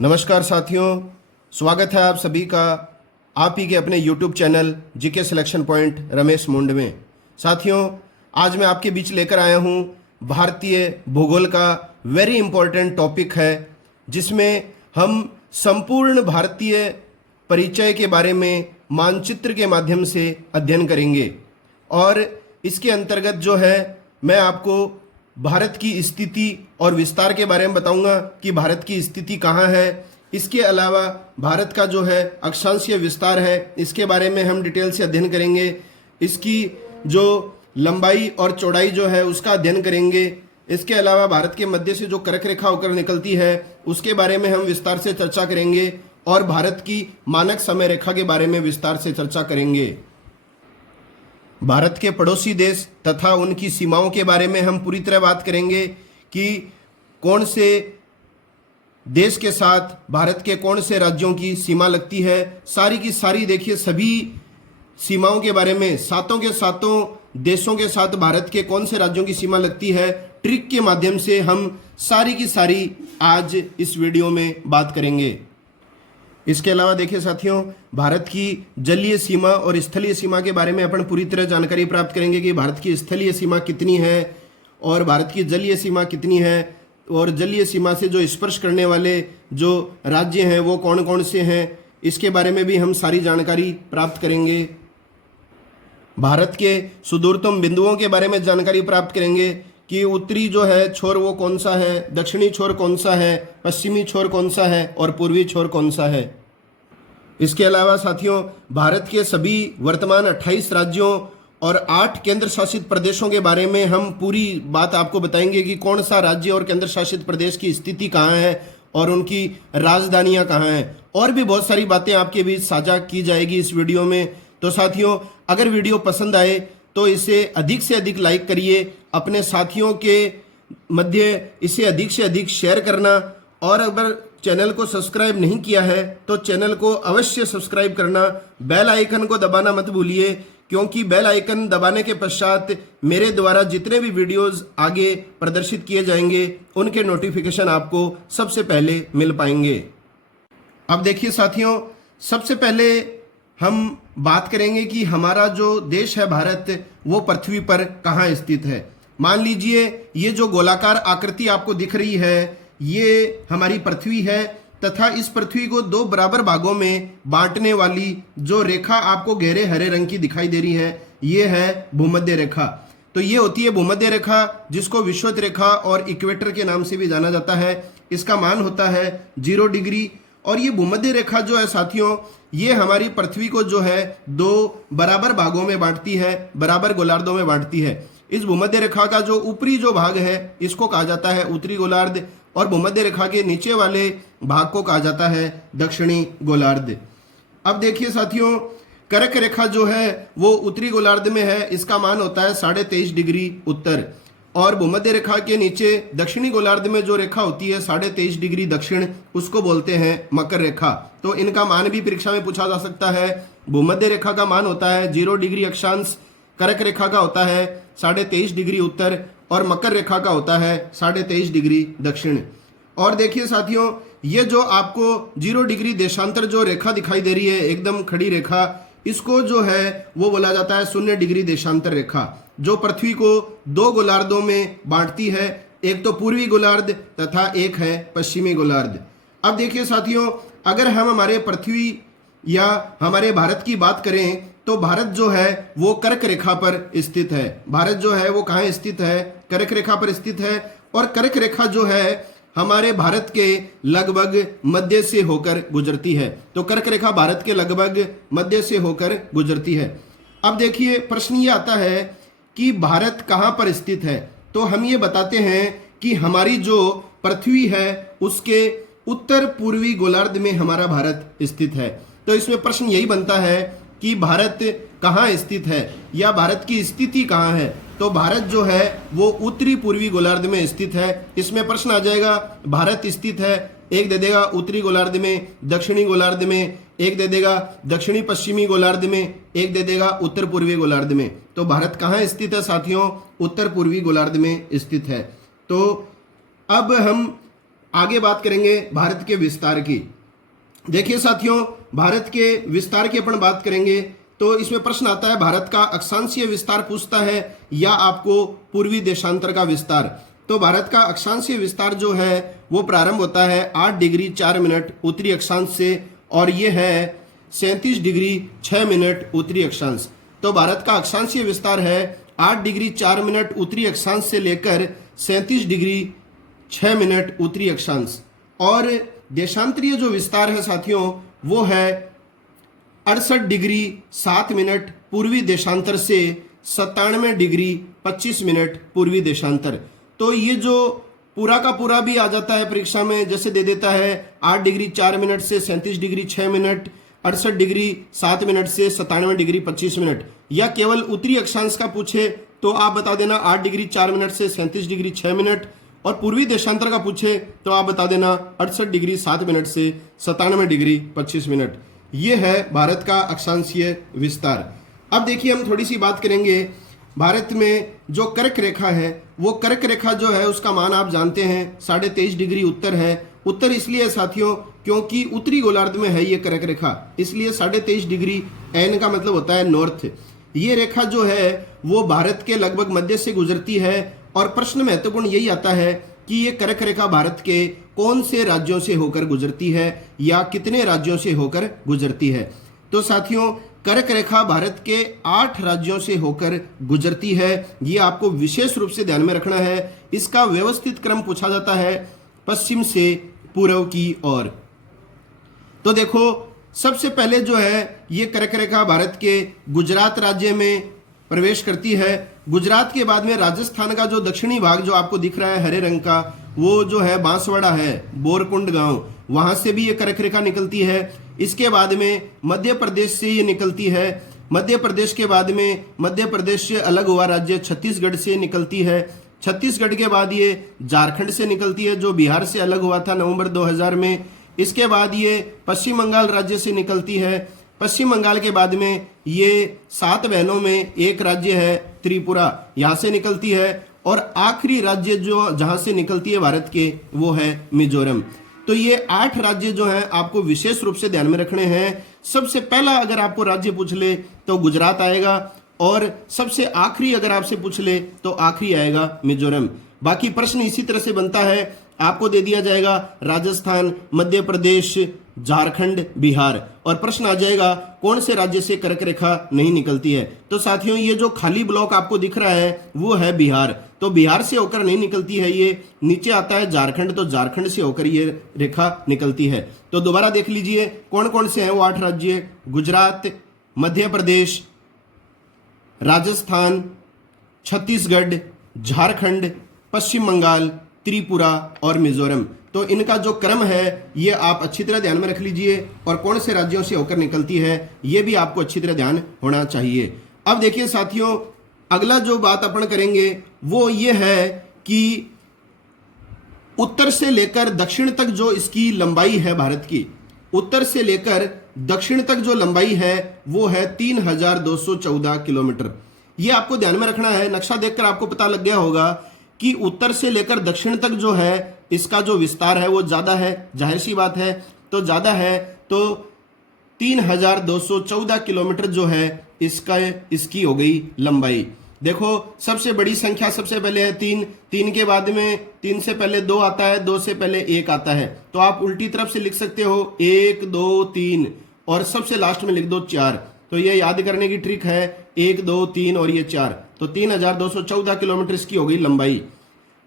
नमस्कार साथियों, स्वागत है आप सभी का आप ही के अपने YouTube channel GK selection point Ramesh मुंड में। साथियों, आज मैं आपके बीच लेकर आया हूं भारतीय भूगोल का वेरी इंपॉर्टेंट टॉपिक है, जिसमें हम संपूर्ण भारतीय परिचय के बारे में मानचित्र के माध्यम से अध्ययन करेंगे। और इसके अंतर्गत जो है मैं आपको भारत की स्थिति और विस्तार के बारे में बताऊंगा कि भारत की स्थिति कहाँ है। इसके अलावा भारत का जो है अक्षांशीय विस्तार है, इसके बारे में हम डिटेल से अध्ययन करेंगे। इसकी जो लंबाई और चौड़ाई जो है उसका अध्ययन करेंगे। इसके अलावा भारत के मध्य से जो कर्क रेखा होकर निकलती है उसके बारे में हम विस्तार से चर्चा करेंगे और भारत की मानक समय रेखा के बारे में विस्तार से चर्चा करेंगे। भारत के पड़ोसी देश तथा उनकी सीमाओं के बारे में हम पूरी तरह बात करेंगे कि कौन से देश के साथ भारत के कौन से राज्यों की सीमा लगती है। सारी की सारी देखिए, सभी सीमाओं के बारे में सातों के सातों देशों के साथ भारत के कौन से राज्यों की सीमा लगती है, ट्रिक के माध्यम से हम सारी की सारी आज इस वीडियो में बात करेंगे। इसके अलावा देखिए साथियों, भारत की जलीय सीमा और स्थलीय सीमा के बारे में अपन पूरी तरह जानकारी प्राप्त करेंगे कि भारत की स्थलीय सीमा कितनी है और भारत की जलीय सीमा कितनी है, और जलीय सीमा से जो स्पर्श करने वाले जो राज्य हैं वो कौन कौन से हैं, इसके बारे में भी हम सारी जानकारी प्राप्त करेंगे। भारत के सुदूरतम बिंदुओं के बारे में जानकारी प्राप्त करेंगे कि उत्तरी जो है छोर वो कौन सा है, दक्षिणी छोर कौन सा है, पश्चिमी छोर कौन सा है और पूर्वी छोर कौन सा है। इसके अलावा साथियों, भारत के सभी वर्तमान 28 राज्यों और 8 केंद्र शासित प्रदेशों के बारे में हम पूरी बात आपको बताएंगे कि कौन सा राज्य और केंद्र शासित प्रदेश की स्थिति कहाँ है और उनकी राजधानियाँ कहाँ हैं, और भी बहुत सारी बातें आपके बीच साझा की जाएगी इस वीडियो में। तो साथियों, अगर वीडियो पसंद आए तो इसे अधिक से अधिक लाइक करिए, अपने साथियों के मध्य इसे अधिक से अधिक शेयर करना, और अगर चैनल को सब्सक्राइब नहीं किया है तो चैनल को अवश्य सब्सक्राइब करना। बेल आइकन को दबाना मत भूलिए, क्योंकि बेल आइकन दबाने के पश्चात मेरे द्वारा जितने भी वीडियोस आगे प्रदर्शित किए जाएंगे उनके नोटिफिकेशन आपको सबसे पहले मिल पाएंगे। अब देखिए साथियों, सबसे पहले हम बात करेंगे कि हमारा जो देश है भारत, वो पृथ्वी पर कहाँ स्थित है। मान लीजिए ये जो गोलाकार आकृति आपको दिख रही है ये हमारी पृथ्वी है, तथा इस पृथ्वी को दो बराबर भागों में बांटने वाली जो रेखा आपको गहरे हरे रंग की दिखाई दे रही है ये है भूमध्य रेखा। तो ये होती है भूमध्य रेखा, जिसको विषुवत रेखा और इक्वेटर के नाम से भी जाना जाता है। इसका मान होता है 0 डिग्री। और ये भूमध्य रेखा जो है साथियों, ये हमारी पृथ्वी को जो है दो बराबर भागों में बांटती है, बराबर गोलार्धों में बांटती है। इस भूमध्य रेखा का जो ऊपरी जो भाग है इसको कहा जाता है उत्तरी गोलार्ध, और भूमध्य रेखा के नीचे वाले भाग को कहा जाता है दक्षिणी गोलार्ध। अब देखिए साथियों, कर्क रेखा जो है वो उत्तरी गोलार्ध में है, इसका मान होता है 23.5 डिग्री उत्तर, और भूमध्य रेखा के नीचे दक्षिणी गोलार्ध में जो रेखा होती है 23.5 डिग्री दक्षिण, उसको बोलते हैं मकर रेखा। तो इनका मान भी परीक्षा में पूछा जा सकता है। भूमध्य रेखा का मान होता है 0 डिग्री अक्षांश, कर्क रेखा का होता है 23.5 डिग्री उत्तर, और मकर रेखा का होता है 23.5 डिग्री दक्षिण। और देखिए साथियों, ये जो आपको 0 डिग्री देशांतर जो रेखा दिखाई दे रही है, एकदम खड़ी रेखा, इसको जो है वो बोला जाता है 0 डिग्री देशांतर रेखा, जो पृथ्वी को दो गोलार्धों में बांटती है, एक तो पूर्वी गोलार्ध तथा एक है पश्चिमी गोलार्ध। अब देखिए साथियों, अगर हम हमारे पृथ्वी या हमारे भारत की बात करें तो भारत जो है वो कर्क रेखा पर स्थित है। भारत जो है वो कहाँ स्थित है? कर्क रेखा पर स्थित है। और कर्क रेखा जो है हमारे भारत के लगभग मध्य से होकर गुजरती है। तो कर्क रेखा भारत के लगभग मध्य से होकर गुजरती है। अब देखिए, प्रश्न ये आता है कि भारत कहाँ पर स्थित है। तो हम ये बताते हैं कि हमारी जो पृथ्वी है उसके उत्तर पूर्वी गोलार्ध में हमारा भारत स्थित है। तो इसमें प्रश्न यही बनता है कि भारत कहाँ स्थित है या भारत की स्थिति कहाँ है। तो भारत जो है वो उत्तरी पूर्वी गोलार्ध में स्थित है। इसमें प्रश्न आ जाएगा भारत स्थित है, एक दे देगा उत्तरी गोलार्ध में, दक्षिणी गोलार्ध में, एक दे देगा दक्षिणी पश्चिमी गोलार्ध में, एक दे देगा उत्तर पूर्वी गोलार्ध में। तो भारत कहाँ स्थित है साथियों? उत्तर पूर्वी गोलार्ध में स्थित है। तो अब हम आगे बात करेंगे भारत के विस्तार की। देखिए साथियों, भारत के विस्तार की अपन बात करेंगे तो इसमें प्रश्न आता है भारत का अक्षांशीय विस्तार पूछता है या आपको पूर्वी देशांतर का विस्तार। तो भारत का अक्षांशीय विस्तार जो है वो प्रारंभ होता है 8 डिग्री 4 मिनट उत्तरी अक्षांश से और ये है 37 डिग्री 6 मिनट उत्तरी अक्षांश। तो भारत का अक्षांशीय विस्तार है 8 डिग्री 4 मिनट उत्तरी अक्षांश से लेकर 37 डिग्री 6 मिनट उत्तरी अक्षांश। और देशांतरीय जो विस्तार है साथियों वो है 68 डिग्री 7 मिनट पूर्वी देशांतर से 97 डिग्री 25 मिनट पूर्वी देशांतर। तो ये जो पूरा का पूरा भी आ जाता है परीक्षा में, जैसे दे देता है 8 डिग्री 4 मिनट से 37 डिग्री 6 मिनट, 68 डिग्री 7 मिनट से 97 डिग्री 25 मिनट, या केवल उत्तरी अक्षांश का पूछे तो आप बता देना 8 डिग्री 4 मिनट से 37 डिग्री 6 मिनट, और पूर्वी देशांतर का पूछे तो आप बता देना 68 डिग्री 7 मिनट से 97 डिग्री 25 मिनट। ये है भारत का अक्षांशीय विस्तार। अब देखिए हम थोड़ी सी बात करेंगे भारत में जो कर्क रेखा है, वो कर्क रेखा जो है उसका मान आप जानते हैं 23.5 डिग्री उत्तर है। उत्तर इसलिए है साथियों क्योंकि उत्तरी गोलार्ध में है ये कर्क रेखा, इसलिए 23.5 डिग्री एन का मतलब होता है नॉर्थ। ये रेखा जो है वो भारत के लगभग मध्य से गुजरती है और प्रश्न महत्वपूर्ण यही आता है कि ये कर्क रेखा भारत के कौन से राज्यों से होकर गुजरती है या कितने राज्यों से होकर गुजरती है। तो साथियों कर्क रेखा भारत के 8 राज्यों से होकर गुजरती है, ये आपको विशेष रूप से ध्यान में रखना है। इसका व्यवस्थित क्रम पूछा जाता है पश्चिम से पूर्व की ओर। तो देखो सबसे पहले जो है ये कर्क रेखा भारत के गुजरात राज्य में प्रवेश करती है। गुजरात के बाद में राजस्थान का जो दक्षिणी भाग जो आपको दिख रहा है हरे रंग का, वो जो है बांसवाड़ा है, बोरकुंड गांव, वहां से भी ये कर्क रेखा निकलती है। इसके बाद में मध्य प्रदेश से ये निकलती है। मध्य प्रदेश के बाद में मध्य प्रदेश से अलग हुआ राज्य छत्तीसगढ़ से निकलती है। छत्तीसगढ़ के बाद ये झारखंड से निकलती है जो बिहार से अलग हुआ था नवंबर 2000 में। इसके बाद ये पश्चिम बंगाल राज्य से निकलती है। पश्चिम बंगाल के बाद में ये 7 बहनों में एक राज्य है त्रिपुरा, यहाँ से निकलती है। और आखिरी राज्य जो जहाँ से निकलती है भारत के वो है मिजोरम। तो ये 8 राज्य जो हैं आपको विशेष रूप से ध्यान में रखने हैं। सबसे पहला अगर आपको राज्य पूछ ले तो गुजरात आएगा और सबसे आखिरी अगर आपसे पूछ ले तो आखिरी आएगा मिजोरम। बाकी प्रश्न इसी तरह से बनता है, आपको दे दिया जाएगा राजस्थान, मध्य प्रदेश, झारखंड, बिहार, और प्रश्न आ जाएगा कौन से राज्य से कर्क रेखा नहीं निकलती है। तो साथियों ये जो खाली ब्लॉक आपको दिख रहा है वो है बिहार। तो बिहार से होकर नहीं निकलती है ये, नीचे आता है झारखंड, तो झारखंड से होकर ये रेखा निकलती है। तो दोबारा देख लीजिए कौन कौन से हैं वो 8 राज्य, गुजरात, मध्य प्रदेश, राजस्थान, छत्तीसगढ़, झारखंड, पश्चिम बंगाल, त्रिपुरा और मिजोरम। तो इनका जो क्रम है ये आप अच्छी तरह ध्यान में रख लीजिए, और कौन से राज्यों से होकर निकलती है ये भी आपको अच्छी तरह ध्यान होना चाहिए। अब देखिए साथियों अगला जो बात अपन करेंगे वो ये है कि उत्तर से लेकर दक्षिण तक जो इसकी लंबाई है भारत की, उत्तर से लेकर दक्षिण तक जो लंबाई है वो है 3214 किलोमीटर। ये आपको ध्यान में रखना है। नक्शा देखकर आपको पता लग गया होगा कि उत्तर से लेकर दक्षिण तक जो है इसका जो विस्तार है वो ज़्यादा है, जाहिर सी बात है। तो ज़्यादा है तो 3214 किलोमीटर जो है इसकी हो गई लंबाई। देखो सबसे बड़ी संख्या सबसे पहले है 3, 3 के बाद में 3 से पहले 2 आता है, 2 से पहले 1 आता है। तो आप उल्टी तरफ से लिख सकते हो 1, 2, 3 और सबसे लास्ट में लिख दो 4। तो ये याद करने की ट्रिक है, 1, 2, 3 और ये 4। तो 3214 किलोमीटर इसकी हो गई लंबाई।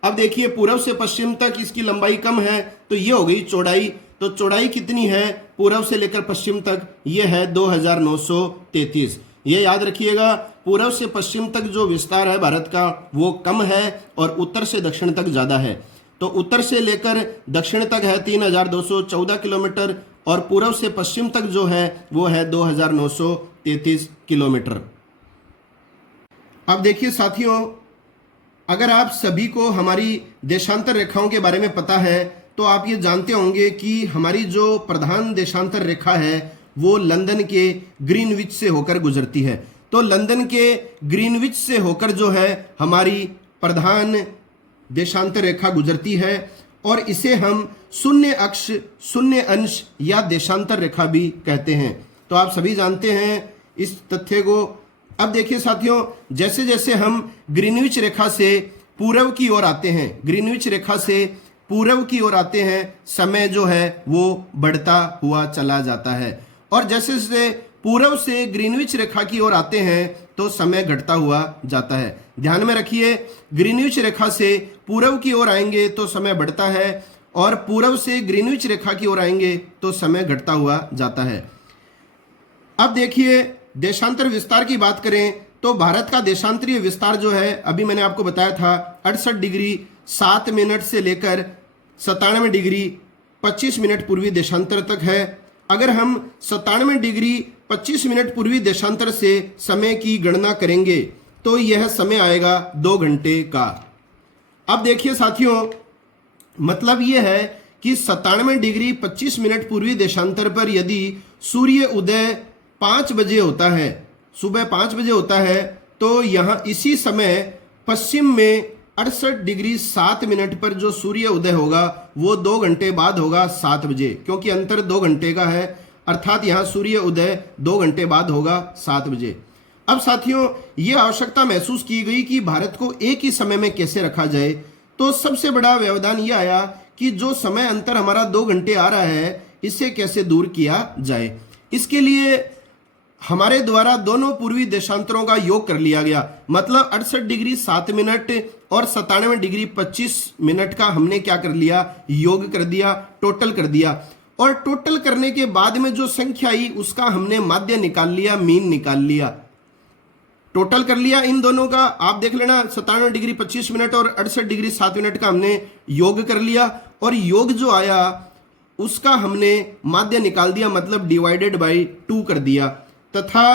अब देखिए पूर्व से पश्चिम तक इसकी लंबाई कम है तो ये हो गई चौड़ाई। तो चौड़ाई कितनी है पूर्व से लेकर पश्चिम तक, ये है 2933। ये याद रखिएगा पूर्व से पश्चिम तक जो विस्तार है भारत का वो कम है और उत्तर से दक्षिण तक ज़्यादा है। तो उत्तर से लेकर दक्षिण तक है 3214 किलोमीटर और पूर्व से पश्चिम तक जो है वो है 2933 किलोमीटर। अब देखिए साथियों अगर आप सभी को हमारी देशांतर रेखाओं के बारे में पता है तो आप ये जानते होंगे कि हमारी जो प्रधान देशांतर रेखा है वो लंदन के ग्रीनविच से होकर गुजरती है। तो लंदन के ग्रीनविच से होकर जो है हमारी प्रधान देशांतर रेखा गुजरती है और इसे हम शून्य अक्ष, शून्य अंश या देशांतर रेखा भी कहते हैं। तो आप सभी जानते हैं इस तथ्य को। अब देखिए साथियों, जैसे जैसे हम ग्रीनविच रेखा से पूर्व की ओर आते हैं, ग्रीनविच रेखा से पूर्व की ओर आते हैं, समय जो है वो बढ़ता हुआ चला जाता है। और जैसे जैसे पूर्व से ग्रीनविच रेखा की ओर आते हैं तो समय घटता हुआ जाता है। ध्यान में रखिए, ग्रीनविच रेखा से पूर्व की ओर आएंगे तो समय बढ़ता है और पूर्व से ग्रीनविच रेखा की ओर आएंगे तो समय घटता हुआ जाता है। अब देखिए, देशांतर विस्तार की बात करें तो भारत का देशांतरीय विस्तार जो है, अभी मैंने आपको बताया था 68 डिग्री 7 मिनट से लेकर 97 डिग्री 25 मिनट पूर्वी देशांतर तक है। अगर हम 97 डिग्री 25 मिनट पूर्वी देशांतर से समय की गणना करेंगे तो यह समय आएगा 2 घंटे का। अब देखिए साथियों, मतलब यह है कि 97 डिग्री 25 मिनट पूर्वी देशांतर पर यदि सूर्य उदय 5 बजे होता है, सुबह 5 बजे होता है, तो यहाँ इसी समय पश्चिम में 68 डिग्री 7 मिनट पर जो सूर्य उदय होगा वो 2 घंटे बाद होगा 7 बजे, क्योंकि अंतर 2 घंटे का है, अर्थात यहाँ सूर्य उदय 2 घंटे बाद होगा 7 बजे। अब साथियों, ये आवश्यकता महसूस की गई कि भारत को एक ही समय में कैसे रखा जाए। तो सबसे बड़ा व्यवधान ये आया कि जो समय अंतर हमारा 2 घंटे आ रहा है, इसे कैसे दूर किया जाए। इसके लिए हमारे द्वारा दोनों पूर्वी देशांतरों का योग कर लिया गया। मतलब 68 डिग्री 7 मिनट और 97 डिग्री 25 मिनट का हमने क्या कर लिया, योग कर दिया, टोटल कर दिया। और टोटल करने के बाद में जो संख्या आई उसका हमने माध्य निकाल लिया, मीन निकाल लिया, टोटल कर लिया इन दोनों का। आप देख लेना, 97 डिग्री 25 मिनट और 68 डिग्री 7 मिनट का हमने योग कर लिया और योग जो आया उसका हमने माध्य निकाल दिया, मतलब डिवाइडेड बाई 2 कर दिया, तथा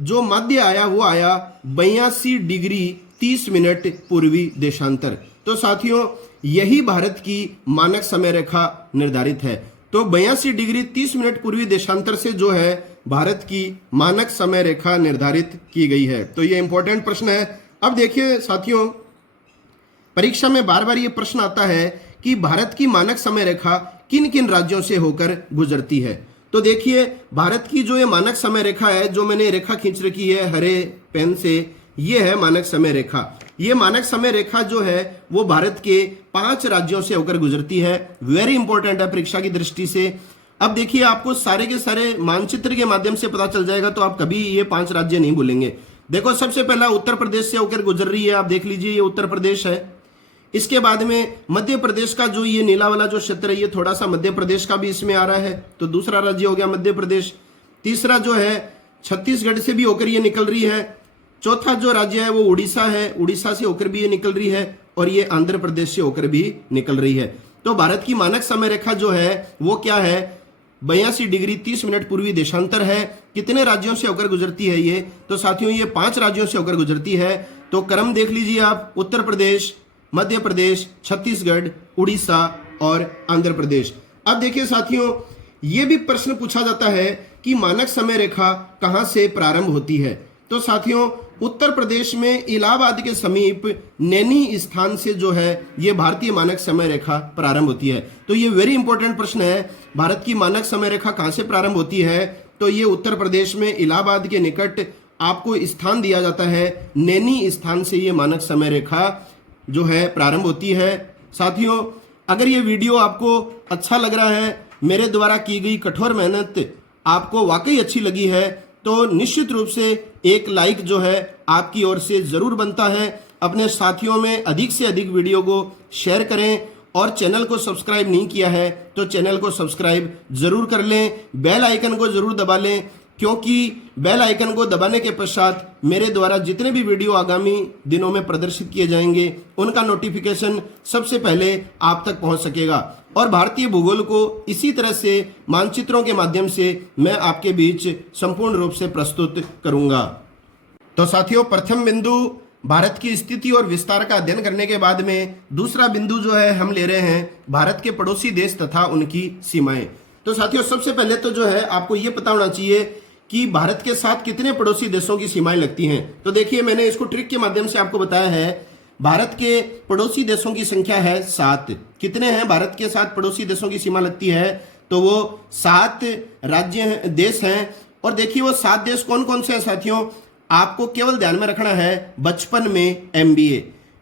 जो माध्य आया वो आया 82 डिग्री 30 मिनट पूर्वी देशांतर। तो साथियों, यही भारत की मानक समय रेखा निर्धारित है। तो 82 डिग्री 30 मिनट पूर्वी देशांतर से जो है भारत की मानक समय रेखा निर्धारित की गई है। तो ये इंपॉर्टेंट प्रश्न है। अब देखिए साथियों, परीक्षा में बार बार ये प्रश्न आता है कि भारत की मानक समय रेखा किन किन राज्यों से होकर गुजरती है। तो देखिए, भारत की जो ये मानक समय रेखा है, जो मैंने रेखा खींच रखी है हरे पेन से, ये है मानक समय रेखा। ये मानक समय रेखा जो है वो भारत के 5 राज्यों से होकर गुजरती है। वेरी इंपॉर्टेंट है परीक्षा की दृष्टि से। अब देखिए, आपको सारे के सारे मानचित्र के माध्यम से पता चल जाएगा, तो आप कभी ये 5 राज्य नहीं भूलेंगे। देखो, सबसे पहला उत्तर प्रदेश से होकर गुजर रही है, आप देख लीजिए, ये उत्तर प्रदेश है। इसके बाद में मध्य प्रदेश का जो ये नीला वाला जो क्षेत्र है, ये थोड़ा सा मध्य प्रदेश का भी इसमें आ रहा है, तो दूसरा राज्य हो गया मध्य प्रदेश। तीसरा जो है छत्तीसगढ़ से भी होकर ये निकल रही है। चौथा जो राज्य है वो उड़ीसा है, उड़ीसा से होकर भी ये निकल रही है, और ये आंध्र प्रदेश से होकर भी निकल रही है। तो भारत की मानक समय रेखा जो है वो क्या है, 82 डिग्री 30 मिनट पूर्वी देशांतर है। कितने राज्यों से होकर गुजरती है ये, तो साथियों ये 5 राज्यों से होकर गुजरती है। तो क्रम देख लीजिए आप, उत्तर प्रदेश, मध्य प्रदेश, छत्तीसगढ़, उड़ीसा और आंध्र प्रदेश। अब देखिए साथियों, ये भी प्रश्न पूछा जाता है कि मानक समय रेखा कहां से प्रारंभ होती है। तो साथियों, उत्तर प्रदेश में इलाहाबाद के समीप नैनी स्थान से जो है ये भारतीय मानक समय रेखा प्रारंभ होती है। तो ये वेरी इंपॉर्टेंट प्रश्न है, भारत की मानक समय रेखा कहां से प्रारंभ होती है। तो ये उत्तर प्रदेश में इलाहाबाद के निकट आपको स्थान दिया जाता है, नैनी स्थान से ये मानक समय रेखा जो है प्रारंभ होती है। साथियों, अगर ये वीडियो आपको अच्छा लग रहा है, मेरे द्वारा की गई कठोर मेहनत आपको वाकई अच्छी लगी है, तो निश्चित रूप से एक लाइक जो है आपकी ओर से जरूर बनता है। अपने साथियों में अधिक से अधिक वीडियो को शेयर करें, और चैनल को सब्सक्राइब नहीं किया है तो चैनल को सब्सक्राइब जरूर कर लें, बेल आइकन को जरूर दबा लें, क्योंकि बेल आइकन को दबाने के पश्चात मेरे द्वारा जितने भी वीडियो आगामी दिनों में प्रदर्शित किए जाएंगे उनका नोटिफिकेशन सबसे पहले आप तक पहुंच सकेगा। और भारतीय भूगोल को इसी तरह से मानचित्रों के माध्यम से मैं आपके बीच संपूर्ण रूप से प्रस्तुत करूंगा। तो साथियों, प्रथम बिंदु भारत की स्थिति और विस्तार का अध्ययन करने के बाद में दूसरा बिंदु जो है हम ले रहे हैं भारत के पड़ोसी देश तथा उनकी सीमाएं। तो साथियों, सबसे पहले तो जो है आपको ये पता होना चाहिए कि भारत के साथ कितने पड़ोसी देशों की सीमाएं लगती हैं। तो देखिए, मैंने इसको ट्रिक के माध्यम से आपको बताया है। भारत के पड़ोसी देशों की संख्या है 7। कितने हैं भारत के साथ पड़ोसी देशों की सीमा लगती है? तो वो 7 राज्य देश हैं। और देखिए वो 7 देश कौन कौन से हैं साथियों, आपको केवल ध्यान में रखना है बचपन में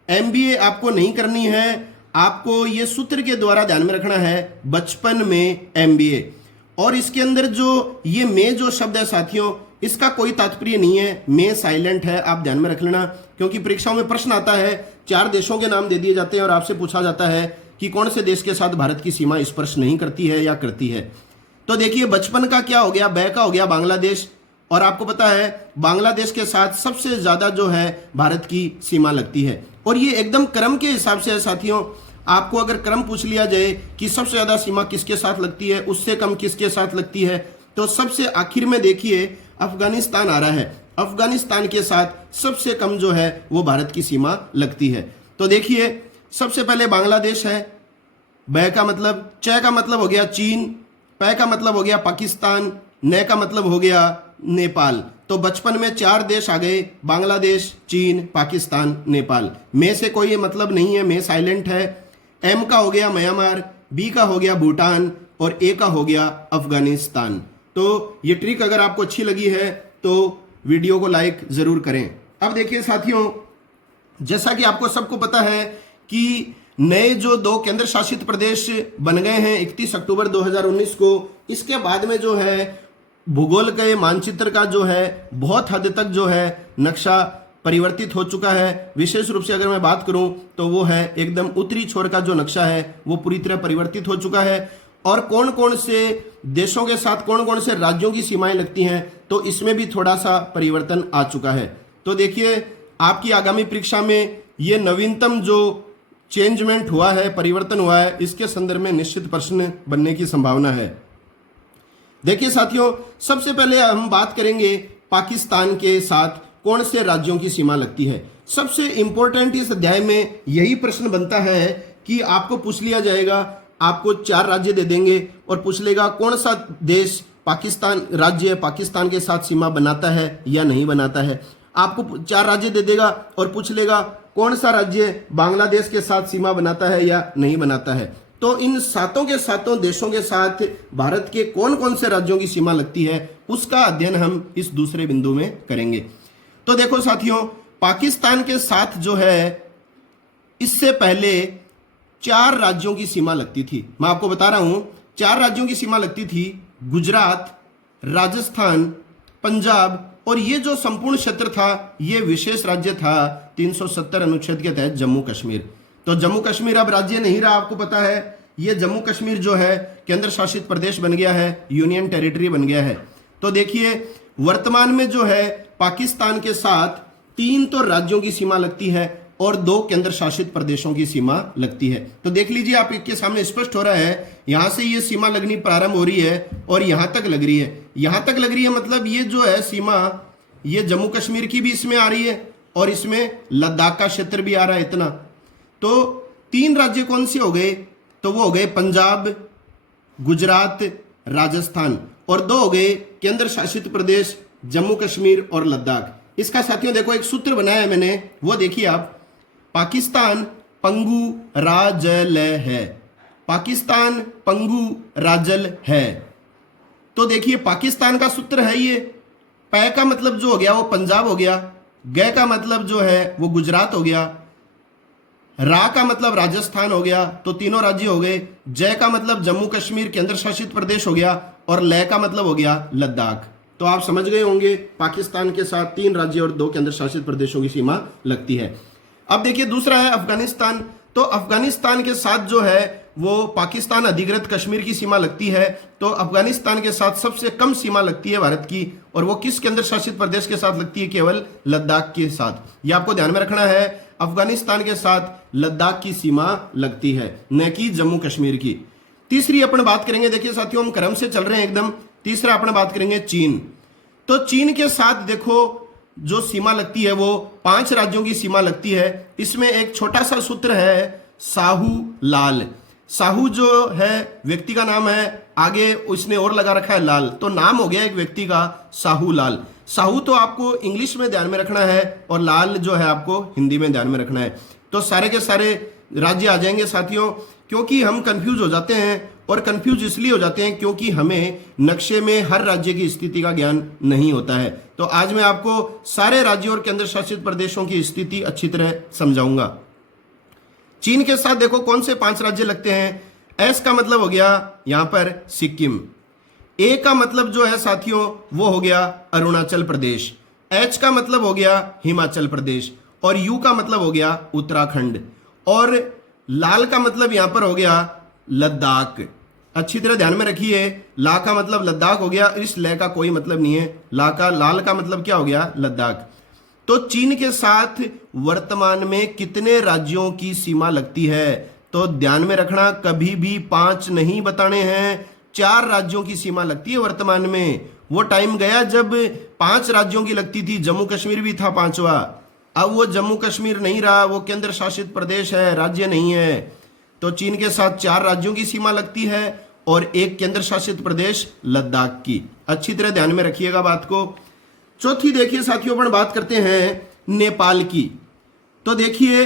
एमबीए आपको नहीं करनी है, आपको ये सूत्र के द्वारा ध्यान में रखना है बचपन में एमबीए। और इसके अंदर जो ये में जो शब्द है साथियों, इसका कोई तात्पर्य नहीं है, में साइलेंट है, आप ध्यान में रख लेना, क्योंकि परीक्षाओं में प्रश्न आता है 4 देशों के नाम दे दिए जाते हैं और आपसे पूछा जाता है कि कौन से देश के साथ भारत की सीमा स्पर्श नहीं करती है या करती है। तो देखिए बचपन का क्या हो गया, बै का हो गया बांग्लादेश, और आपको पता है बांग्लादेश के साथ सबसे ज्यादा जो है भारत की सीमा लगती है। और ये एकदम क्रम के हिसाब से है साथियों, आपको अगर क्रम पूछ लिया जाए कि सबसे ज्यादा सीमा किसके साथ लगती है, उससे कम किसके साथ लगती है, तो सबसे आखिर में देखिए अफगानिस्तान आ रहा है। अफगानिस्तान के साथ सबसे कम जो है वो भारत की सीमा लगती है। तो देखिए सबसे पहले बांग्लादेश है, बै का मतलब, च का मतलब हो गया चीन, पै का मतलब हो गया पाकिस्तान, न का मतलब हो गया नेपाल। तो बचपन में 4 देश आ गए, बांग्लादेश, चीन, पाकिस्तान, नेपाल। में से कोई मतलब नहीं है, में साइलेंट है। एम का हो गया म्यांमार, बी का हो गया भूटान और ए का हो गया अफगानिस्तान। तो ये ट्रिक अगर आपको अच्छी लगी है तो वीडियो को लाइक जरूर करें। अब देखिए साथियों, जैसा कि आपको सबको पता है कि नए जो 2 केंद्र शासित प्रदेश बन गए हैं 31 अक्टूबर 2019 को, इसके बाद में जो है भूगोल के मानचित्र का जो है बहुत हद तक जो है नक्शा परिवर्तित हो चुका है। विशेष रूप से अगर मैं बात करूं तो वो है एकदम उत्तरी छोर का जो नक्शा है वो पूरी तरह परिवर्तित हो चुका है। और कौन कौन से देशों के साथ कौन कौन से राज्यों की सीमाएं लगती हैं, तो इसमें भी थोड़ा सा परिवर्तन आ चुका है। तो देखिए आपकी आगामी परीक्षा में ये नवीनतम जो चेंजमेंट हुआ है, परिवर्तन हुआ है, इसके संदर्भ में निश्चित प्रश्न बनने की संभावना है। देखिए साथियों, सबसे पहले हम बात करेंगे पाकिस्तान के साथ कौन से राज्यों की सीमा लगती है। सबसे इंपॉर्टेंट इस अध्याय में यही प्रश्न बनता है कि आपको पूछ लिया जाएगा, आपको 4 राज्य दे देंगे और पूछ लेगा कौन सा देश पाकिस्तान राज्य पाकिस्तान के साथ सीमा बनाता है या नहीं बनाता है। आपको 4 राज्य दे देगा और पूछ लेगा कौन सा राज्य बांग्लादेश के साथ सीमा बनाता है या नहीं बनाता है। तो इन 7 के 7 देशों के साथ भारत के कौन कौन से राज्यों की सीमा लगती है उसका अध्ययन हम इस दूसरे बिंदु में करेंगे। तो देखो साथियों, पाकिस्तान के साथ जो है इससे पहले 4 राज्यों की सीमा लगती थी। मैं आपको बता रहा हूं 4 राज्यों की सीमा लगती थी, गुजरात, राजस्थान, पंजाब, और ये जो संपूर्ण क्षेत्र था ये विशेष राज्य था 370 अनुच्छेद के तहत जम्मू कश्मीर। तो जम्मू कश्मीर अब राज्य नहीं रहा, आपको पता है, ये जम्मू कश्मीर जो है केंद्र शासित प्रदेश बन गया है, यूनियन टेरिटरी बन गया है। तो देखिए वर्तमान में जो है पाकिस्तान के साथ 3 तो राज्यों की सीमा लगती है और 2 केंद्र शासित प्रदेशों की सीमा लगती है। तो देख लीजिए आप इसके सामने स्पष्ट हो रहा है, यहां से ये सीमा लगनी प्रारंभ हो रही है और यहां तक लग रही है। यहां तक लग रही है मतलब ये जो है सीमा, ये जम्मू कश्मीर की भी इसमें आ रही है और इसमें लद्दाख का क्षेत्र भी आ रहा है इतना। तो 3 राज्य कौन से हो गए, तो वो हो गए पंजाब, गुजरात, राजस्थान, और 2 हो गए केंद्र शासित प्रदेश जम्मू कश्मीर और लद्दाख। इसका साथियों देखो एक सूत्र बनाया है मैंने, वो देखिए आप, पाकिस्तान पंगु राजल है, पाकिस्तान पंगु राजल है। तो देखिए पाकिस्तान का सूत्र है ये, पै का मतलब जो हो गया वो पंजाब हो गया, ग का मतलब जो है वो गुजरात हो गया, रा का मतलब राजस्थान हो गया, तो तीनों राज्य हो गए, जय का मतलब जम्मू कश्मीर केंद्र शासित प्रदेश हो गया, और लय का मतलब हो गया लद्दाख। तो आप समझ गए होंगे पाकिस्तान के साथ 3 राज्य और 2 केंद्र शासित प्रदेशों की सीमा लगती है। अब देखिए दूसरा है अफगानिस्तान। तो अफगानिस्तान के साथ जो है वो पाकिस्तान अधिकृत कश्मीर की सीमा लगती है। तो अफगानिस्तान के साथ सबसे कम सीमा लगती है भारत की, और वो किस केंद्र शासित प्रदेश के साथ लगती है, केवल लद्दाख के साथ। ये आपको ध्यान में रखना है, अफगानिस्तान के साथ लद्दाख की सीमा लगती है, न कि जम्मू कश्मीर की। तीसरी अपन बात करेंगे, देखिए साथियों हम क्रम से चल रहे हैं एकदम। तीसरा अपन बात करेंगे चीन। तो चीन के साथ देखो जो सीमा लगती है वो 5 राज्यों की सीमा लगती है। इसमें एक छोटा सा सूत्र है साहू लाल। साहू जो है व्यक्ति का नाम है, आगे उसने और लगा रखा है लाल, तो नाम हो गया एक व्यक्ति का साहू लाल। साहू तो आपको इंग्लिश में ध्यान में रखना है और लाल जो है आपको हिंदी में ध्यान में रखना है। तो सारे के सारे राज्य आ जाएंगे साथियों, क्योंकि हम कंफ्यूज हो जाते हैं। और कंफ्यूज इसलिए हो जाते हैं क्योंकि हमें नक्शे में हर राज्य की स्थिति का ज्ञान नहीं होता है। तो आज मैं आपको सारे राज्यों और केंद्र शासित प्रदेशों की स्थिति अच्छी तरह समझाऊंगा। चीन के साथ देखो कौन से 5 राज्य लगते हैं। एस का मतलब हो गया यहां पर सिक्किम, ए का मतलब जो है साथियों वो हो गया अरुणाचल प्रदेश, एच का मतलब हो गया हिमाचल प्रदेश, और यू का मतलब हो गया उत्तराखंड, और लाल का मतलब यहां पर हो गया लद्दाख। अच्छी तरह ध्यान में रखिए, ला का मतलब लद्दाख हो गया, इस ले का कोई मतलब नहीं है, लाल का मतलब क्या हो गया लद्दाख। तो चीन के साथ वर्तमान में कितने राज्यों की सीमा लगती है, तो ध्यान में रखना कभी भी 5 नहीं बताने हैं, 4 राज्यों की सीमा लगती है वर्तमान में। वो टाइम गया जब 5 राज्यों की लगती थी, जम्मू कश्मीर भी था 5वां। अब वो जम्मू कश्मीर नहीं रहा, वो केंद्र शासित प्रदेश है, राज्य नहीं है। तो चीन के साथ 4 राज्यों की सीमा लगती है और एक केंद्र शासित प्रदेश लद्दाख की। अच्छी तरह ध्यान में रखिएगा बात को। चौथी देखिए साथियों, अपन बात करते हैं नेपाल की। तो देखिए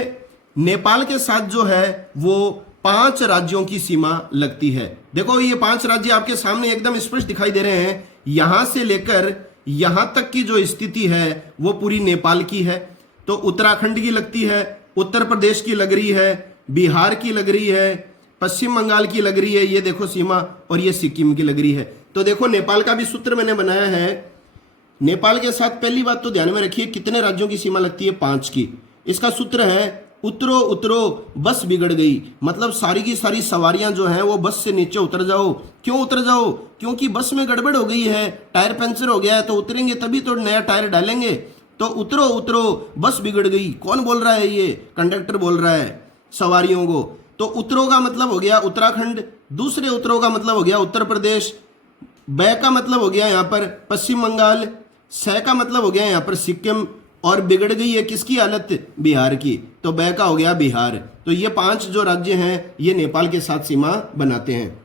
नेपाल के साथ जो है वो 5 राज्यों की सीमा लगती है। देखो ये 5 राज्य आपके सामने एकदम स्पष्ट दिखाई दे रहे हैं। यहां से लेकर यहां तक की जो स्थिति है वो पूरी नेपाल की है। तो उत्तराखंड की लगती है, उत्तर प्रदेश की लग रही है, बिहार की लग रही है, पश्चिम बंगाल की लग रही है, ये देखो सीमा, और ये सिक्किम की लग रही है। तो देखो नेपाल का भी सूत्र मैंने बनाया है। नेपाल के साथ पहली बात तो ध्यान में रखिए कितने राज्यों की सीमा लगती है, 5 की। इसका सूत्र है उतरो उतरो बस बिगड़ गई, मतलब सारी की सारी सवारियां जो हैं वो बस से नीचे उतर जाओ। क्यों उतर जाओ? क्योंकि बस में गड़बड़ हो गई है, टायर पंचर हो गया है, तो उतरेंगे तभी तो नया टायर डालेंगे। तो उतरो उतरो बस बिगड़ गई। कौन बोल रहा है? ये कंडक्टर बोल रहा है सवारियों को। तो उतरो का मतलब हो गया उत्तराखंड, दूसरे उतरो का मतलब हो गया उत्तर प्रदेश, बै का मतलब हो गया यहाँ पर पश्चिम बंगाल, सै का मतलब हो गया यहाँ पर सिक्किम, और बिगड़ गई है किसकी हालत? बिहार की। तो बै का हो गया बिहार। तो ये 5 जो राज्य हैं ये नेपाल के साथ सीमा बनाते हैं।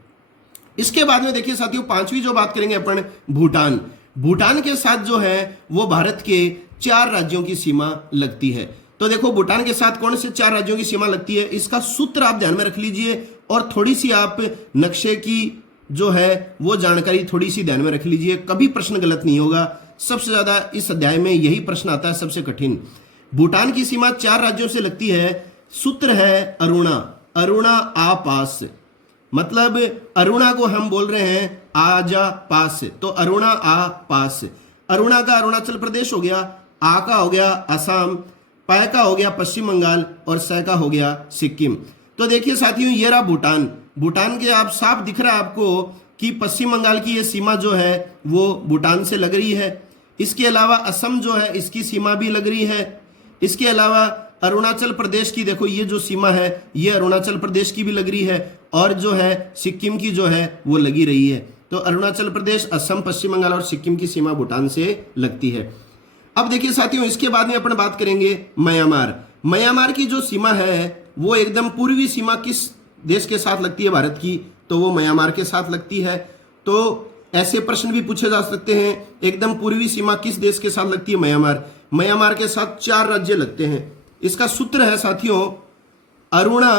इसके बाद में देखिए साथियों 5वीं जो बात करेंगे अपन, भूटान। भूटान के साथ जो है वो भारत के 4 राज्यों की सीमा लगती है। तो देखो भूटान के साथ कौन से 4 राज्यों की सीमा लगती है, इसका सूत्र आप ध्यान में रख लीजिए, और थोड़ी सी आप नक्शे की जो है वो जानकारी थोड़ी सी ध्यान में रख लीजिए, कभी प्रश्न गलत नहीं होगा। सबसे ज्यादा इस अध्याय में यही प्रश्न आता है, सबसे कठिन। भूटान की सीमा 4 राज्यों से लगती है। सूत्र है अरुणा, अरुणा आ पास, मतलब अरुणा को हम बोल रहे हैं आजा पास, तो अरुणा आ पास। अरुणा का अरुणाचल प्रदेश हो गया, आ का हो गया असम, पै का हो गया पश्चिम बंगाल, और सै का हो गया सिक्किम। तो देखिए साथियों ये रहा भूटान। भूटान के आप साफ दिख रहा है आपको कि पश्चिम बंगाल की ये सीमा जो है वो भूटान से लग रही है। इसके अलावा असम जो है इसकी सीमा भी लग रही है। इसके अलावा अरुणाचल प्रदेश की देखो ये जो सीमा है ये अरुणाचल प्रदेश की भी लग रही है, और जो है सिक्किम की जो है वो लगी रही है। तो अरुणाचल प्रदेश, असम, पश्चिम बंगाल और सिक्किम की सीमा भूटान से लगती है। अब देखिए साथियों इसके बाद में अपन बात करेंगे म्यांमार। म्यांमार की जो सीमा है वो एकदम पूर्वी सीमा किस देश के साथ लगती है भारत की, तो वो म्यांमार के साथ लगती है। तो ऐसे प्रश्न भी पूछे जा सकते हैं, एकदम पूर्वी सीमा किस देश के साथ लगती है? म्यांमार। म्यांमार के साथ 4 राज्य लगते हैं। इसका सूत्र है साथियों अरुणा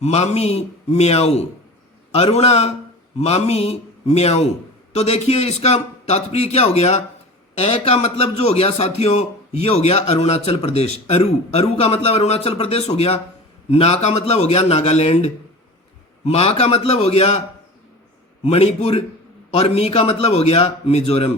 मामी म्याऊ, अरुणा मामी म्याऊ। तो देखिए इसका तात्पर्य क्या हो गया? ए का मतलब जो हो गया साथियों ये हो गया अरुणाचल प्रदेश, अरु, अरु का मतलब अरुणाचल प्रदेश हो गया। ना का मतलब हो गया नागालैंड, मा का मतलब हो गया मणिपुर, और मी का मतलब हो गया मिजोरम।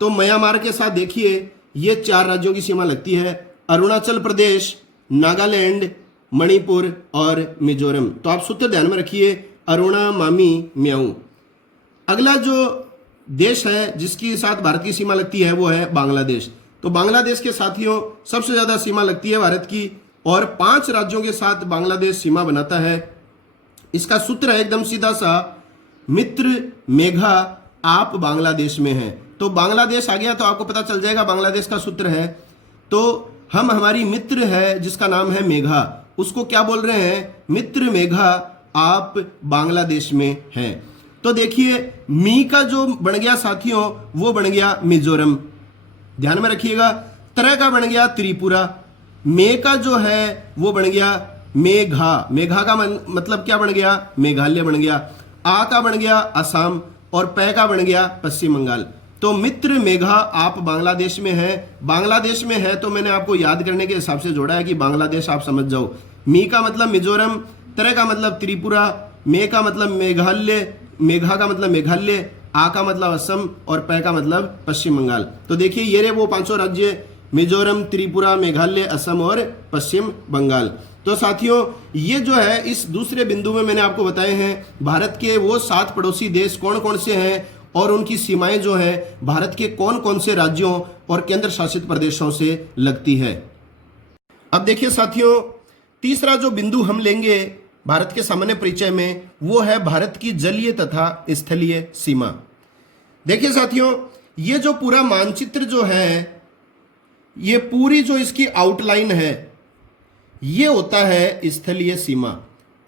तो म्यांमार के साथ देखिए ये 4 राज्यों की सीमा लगती है, अरुणाचल प्रदेश, नागालैंड, मणिपुर और मिजोरम। तो आप सूत्र ध्यान में रखिए अरुणा मामी म्याऊ। अगला जो देश है जिसके साथ भारत की सीमा लगती है वो है बांग्लादेश। तो बांग्लादेश के साथियों सबसे ज्यादा सीमा लगती है भारत की, और 5 राज्यों के साथ बांग्लादेश सीमा बनाता है। इसका सूत्र है एकदम सीधा सा, मित्र मेघा आप बांग्लादेश में हैं। तो बांग्लादेश आ गया तो आपको पता चल जाएगा बांग्लादेश का सूत्र है। तो हम हमारी मित्र है जिसका नाम है मेघा, उसको क्या बोल रहे हैं? मित्र मेघा आप बांग्लादेश में हैं। तो देखिए मी का जो बन गया साथियों वो बन गया मिजोरम, ध्यान में रखिएगा। तरह का बन गया त्रिपुरा, मे का जो है वो बन गया मेघा, मेघा का मतलब क्या बन गया, मेघालय बन गया। आ का बन गया असम और पै का बन गया पश्चिम बंगाल। तो मित्र मेघा आप बांग्लादेश में है, बांग्लादेश में है तो मैंने आपको याद करने के हिसाब से जोड़ा है कि बांग्लादेश आप समझ जाओ। मी का मतलब मिजोरम, त्रे का मतलब त्रिपुरा, मे का मतलब मेघालय, मेघा का मतलब मेघालय, आ का मतलब असम और पै का मतलब पश्चिम बंगाल। तो देखिए ये रहे वो पांचों राज्य, मिजोरम, त्रिपुरा, मेघालय, असम और पश्चिम बंगाल। तो साथियों ये जो है इस दूसरे बिंदु में मैंने आपको बताए हैं भारत के वो 7 पड़ोसी देश कौन कौन से हैं और उनकी सीमाएं जो है भारत के कौन कौन से राज्यों और केंद्र शासित प्रदेशों से लगती है। अब देखिए साथियों तीसरा जो बिंदु हम लेंगे भारत के सामान्य परिचय में वो है भारत की जलीय तथा स्थलीय सीमा। देखिए साथियों ये जो पूरा मानचित्र जो है ये पूरी जो इसकी आउटलाइन है ये होता है स्थलीय सीमा।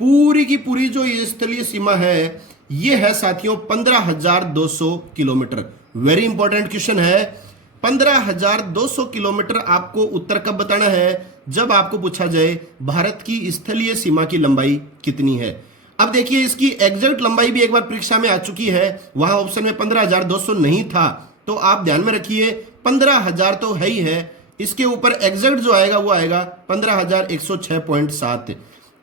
पूरी की पूरी जो ये स्थलीय सीमा है ये है साथियों 15,200 किलोमीटर। वेरी इंपॉर्टेंट क्वेश्चन है, 15,200 किलोमीटर आपको उत्तर कब बताना है, जब आपको पूछा जाए भारत की स्थलीय सीमा की लंबाई कितनी है। अब देखिए इसकी एग्जैक्ट लंबाई भी एक बार परीक्षा में आ चुकी है, वहां ऑप्शन में 15,200 नहीं था, तो आप ध्यान में रखिए 15,000 तो है ही है, इसके ऊपर एग्जैक्ट जो आएगा वो आएगा 15,106.7।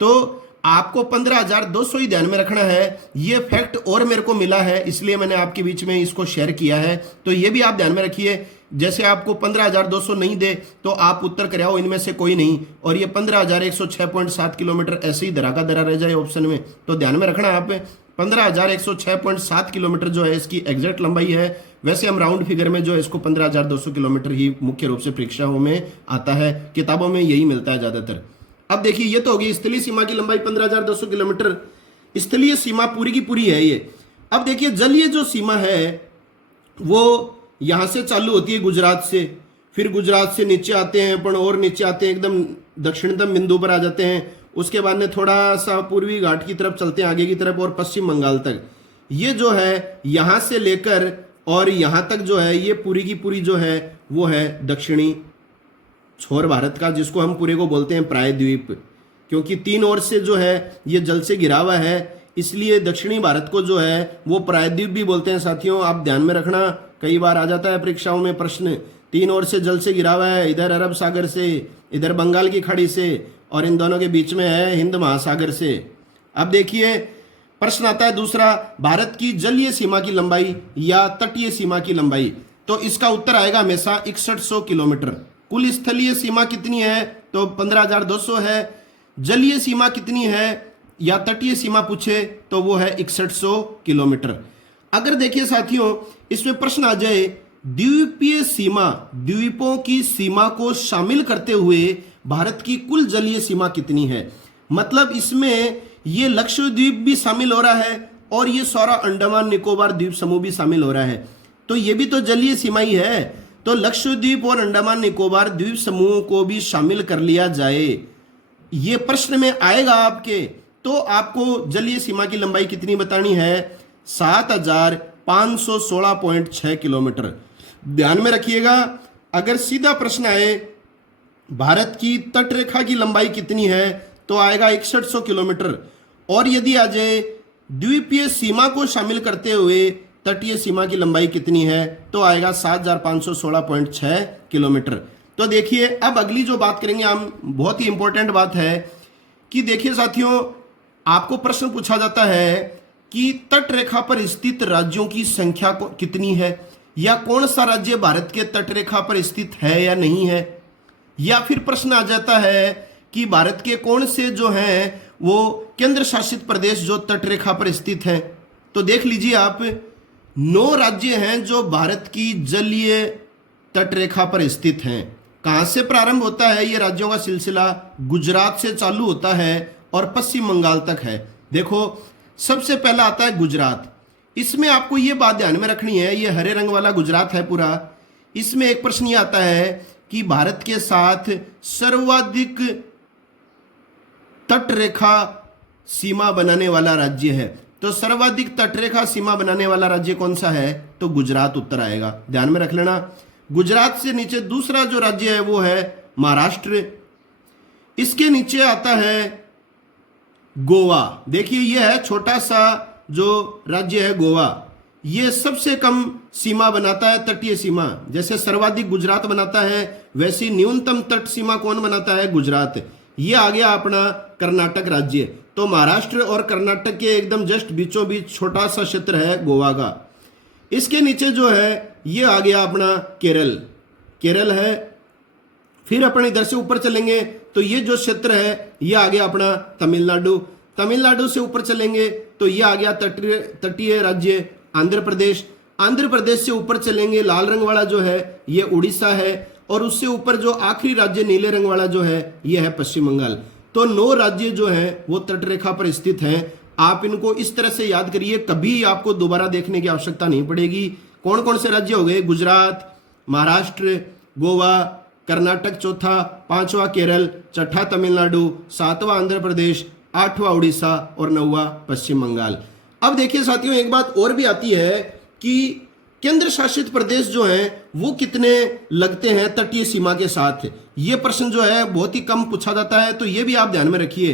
तो आपको 15,200 ही ध्यान में रखना है। ये फैक्ट और मेरे को मिला है इसलिए मैंने आपके बीच में इसको शेयर किया है, तो ये भी आप ध्यान में रखिए। जैसे आपको 15,200 नहीं दे तो आप उत्तर कर आओ इनमें से कोई नहीं, और ये 15,106.7 किलोमीटर ऐसे ही धरा का धरा रह जाए ऑप्शन में, तो ध्यान में रखना आप 15,106.7 किलोमीटर जो है इसकी एग्जैक्ट लंबाई है। वैसे हम राउंड फिगर में जो है इसको 15,200 किलोमीटर ही मुख्य रूप से परीक्षाओं में आता है, किताबों में यही मिलता है ज्यादातर। अब देखिए ये तो होगी स्थलीय सीमा की लंबाई 15,200 किलोमीटर, स्थलीय सीमा पूरी की पूरी है ये। अब देखिए जलीय जो सीमा है वो यहां से चालू होती है गुजरात से, फिर गुजरात से नीचे आते हैं अपन और नीचे आते हैं एकदम दक्षिणतम बिंदु पर आ जाते हैं, उसके बाद में थोड़ा सा पूर्वी घाट की तरफ चलते हैं आगे की तरफ और पश्चिम बंगाल तक। ये जो है यहां से लेकर और यहां तक जो है ये पूरी की पूरी जो है वो है दक्षिणी छोर भारत का, जिसको हम पूरे को बोलते हैं प्रायद्वीप, क्योंकि 3 ओर से जो है ये जल से घिरा हुआ है, इसलिए दक्षिणी भारत को जो है वो प्रायद्वीप भी बोलते हैं। साथियों आप ध्यान में रखना, कई बार आ जाता है परीक्षाओं में प्रश्न, 3 ओर से जल से घिरा हुआ है, इधर अरब सागर से, इधर बंगाल की खाड़ी से, और इन दोनों के बीच में है हिंद महासागर से। अब देखिए प्रश्न आता है दूसरा, भारत की जलीय सीमा की लंबाई या तटीय सीमा की लंबाई, तो इसका उत्तर आएगा हमेशा 6100 किलोमीटर। कुल स्थलीय सीमा कितनी है तो 15,200 है, जलीय सीमा कितनी है या तटीय सीमा पूछे तो वो है 6100 किलोमीटर। अगर देखिए साथियों इसमें प्रश्न आ जाए द्वीपीय सीमा, द्वीपों की सीमा को शामिल करते हुए भारत की कुल जलीय सीमा कितनी है, मतलब इसमें ये लक्षद्वीप भी शामिल हो रहा है और ये सारा अंडमान निकोबार द्वीप समूह भी शामिल हो रहा है, तो ये भी तो जलीय सीमा ही है। तो लक्षद्वीप और अंडमान निकोबार द्वीप समूह को भी शामिल कर लिया जाए, ये प्रश्न में आएगा आपके, तो आपको जलीय सीमा की लंबाई कितनी बतानी है, 7,516.6 किलोमीटर। ध्यान में रखिएगा अगर सीधा प्रश्न आए भारत की तटरेखा की लंबाई कितनी है तो आएगा 6100 किलोमीटर, और यदि आ जाए द्वीपीय सीमा को शामिल करते हुए तटीय सीमा की लंबाई कितनी है तो आएगा 7,516.6 किलोमीटर। तो देखिए अब अगली जो बात करेंगे हम, बहुत ही इंपॉर्टेंट बात है कि देखिए साथियों आपको प्रश्न पूछा जाता है कि तटरेखा पर स्थित राज्यों की संख्या कितनी है, या कौन सा राज्य भारत के तटरेखा पर स्थित है या नहीं है, या फिर प्रश्न आ जाता है कि भारत के कौन से जो हैं वो केंद्र शासित प्रदेश जो तटरेखा पर स्थित हैं। तो देख लीजिए आप 9 राज्य हैं जो भारत की जलीय तटरेखा पर स्थित हैं। कहां से प्रारंभ होता है ये राज्यों का सिलसिला, गुजरात से चालू होता है और पश्चिम बंगाल तक है। देखो सबसे पहला आता है गुजरात, इसमें आपको ये बात ध्यान में रखनी है, ये हरे रंग वाला गुजरात है पूरा, इसमें एक प्रश्न ये आता है कि भारत के साथ सर्वाधिक तटरेखा सीमा बनाने वाला राज्य है, तो सर्वाधिक तटरेखा सीमा बनाने वाला राज्य कौन सा है तो गुजरात उत्तर आएगा, ध्यान में रख लेना। गुजरात से नीचे दूसरा जो राज्य है वो है महाराष्ट्र, इसके नीचे आता है गोवा। देखिए ये है छोटा सा जो राज्य है गोवा, ये सबसे कम सीमा बनाता है, तटीय सीमा। जैसे सर्वाधिक गुजरात बनाता है, वैसी न्यूनतम तट सीमा कौन बनाता है? गुजरात। ये आ गया अपना कर्नाटक राज्य। तो महाराष्ट्र और कर्नाटक के एकदम जस्ट बीचों बीच छोटा सा क्षेत्र है गोवा का। इसके नीचे जो है ये आ गया अपना केरल, केरल है। फिर अपन इधर से ऊपर चलेंगे तो ये जो क्षेत्र है ये आ गया अपना तमिलनाडु। तमिलनाडु से ऊपर चलेंगे तो ये आ गया तटीय राज्य आंध्र प्रदेश। आंध्र प्रदेश से ऊपर चलेंगे, लाल रंग वाला जो है ये उड़ीसा है, और उससे ऊपर जो आखिरी राज्य नीले रंग वाला जो है ये है पश्चिम बंगाल। तो 9 राज्य जो हैं वो तटरेखा पर स्थित हैं। आप इनको इस तरह से याद करिए, कभी आपको दोबारा देखने की आवश्यकता नहीं पड़ेगी। कौन कौन से राज्य हो गए? गुजरात, महाराष्ट्र, गोवा, कर्नाटक चौथा, 5वां केरल, 6ठा तमिलनाडु, 7वां आंध्र प्रदेश, 8वां उड़ीसा और 9वां पश्चिम बंगाल। अब देखिए साथियों, एक बात और भी आती है कि केंद्र शासित प्रदेश जो हैं वो कितने लगते हैं तटीय सीमा के साथ। ये प्रश्न जो है बहुत ही कम पूछा जाता है, तो ये भी आप ध्यान में रखिए।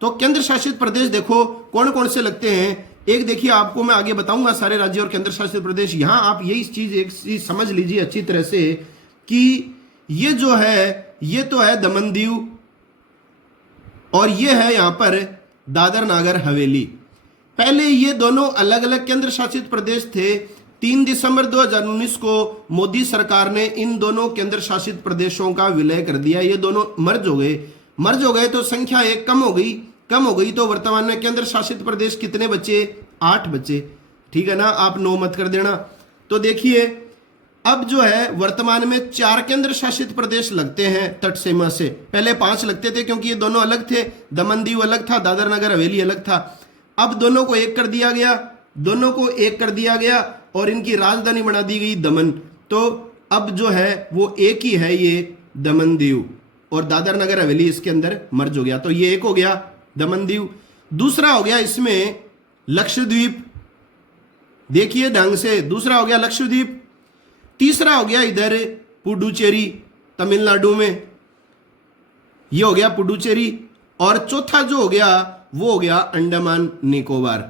तो केंद्र शासित प्रदेश देखो कौन कौन से लगते हैं। एक देखिए, आपको मैं आगे बताऊंगा सारे राज्य और केंद्र शासित प्रदेश। यहां आप यही चीज एक चीज समझ लीजिए अच्छी तरह से कि ये जो है ये तो है दमन दीव, और ये है यहां पर दादर नागर हवेली। पहले ये दोनों अलग अलग केंद्र शासित प्रदेश थे। 3 दिसंबर 2019 को मोदी सरकार ने इन दोनों केंद्र शासित प्रदेशों का विलय कर दिया। ये दोनों मर्ज हो गए तो संख्या एक कम हो गई। तो वर्तमान में केंद्र शासित प्रदेश कितने बचे? 8 बचे। ठीक है ना, आप 9 मत कर देना। तो देखिए अब जो है वर्तमान में 4 केंद्र शासित प्रदेश लगते हैं तट सीमा से। पहले 5 लगते थे क्योंकि ये दोनों अलग थे, दमन दीव अलग था, दादर नगर हवेली अलग था। अब दोनों को एक कर दिया गया और इनकी राजधानी बना दी गई दमन। तो अब जो है वो एक ही है, ये दमन दीव, और दादर नगर हवेली इसके अंदर मर्ज हो गया। तो ये एक हो गया दमन दीव। दूसरा हो गया इसमें लक्षद्वीप, देखिए ढंग से, दूसरा हो गया लक्षद्वीप। तीसरा हो गया इधर पुडुचेरी तमिलनाडु में, ये हो गया पुडुचेरी। और चौथा जो हो गया वो हो गया अंडमान निकोबार।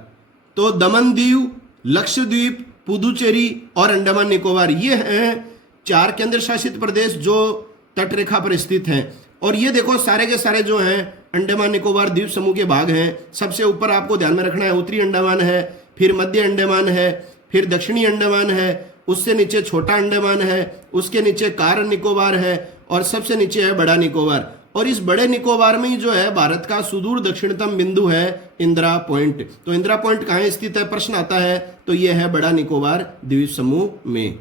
तो दमन दीव, लक्षद्वीप, पुडुचेरी और अंडमान निकोबार, ये हैं 4 केंद्र शासित प्रदेश जो तटरेखा पर स्थित हैं। और ये देखो सारे के सारे जो हैं अंडमान निकोबार द्वीप समूह के भाग हैं। सबसे ऊपर आपको ध्यान में रखना है उत्तरी अंडमान है, फिर मध्य अंडमान है, फिर दक्षिणी अंडमान है, उससे नीचे छोटा अंडमान है, उसके नीचे कार निकोबार है, और सबसे नीचे है बड़ा निकोबार। और इस बड़े निकोबार में ही जो है भारत का सुदूर दक्षिणतम बिंदु है इंदिरा पॉइंट। तो इंदिरा पॉइंट कहाँ स्थित है प्रश्न आता है, तो यह है बड़ा निकोबार द्वीप समूह में।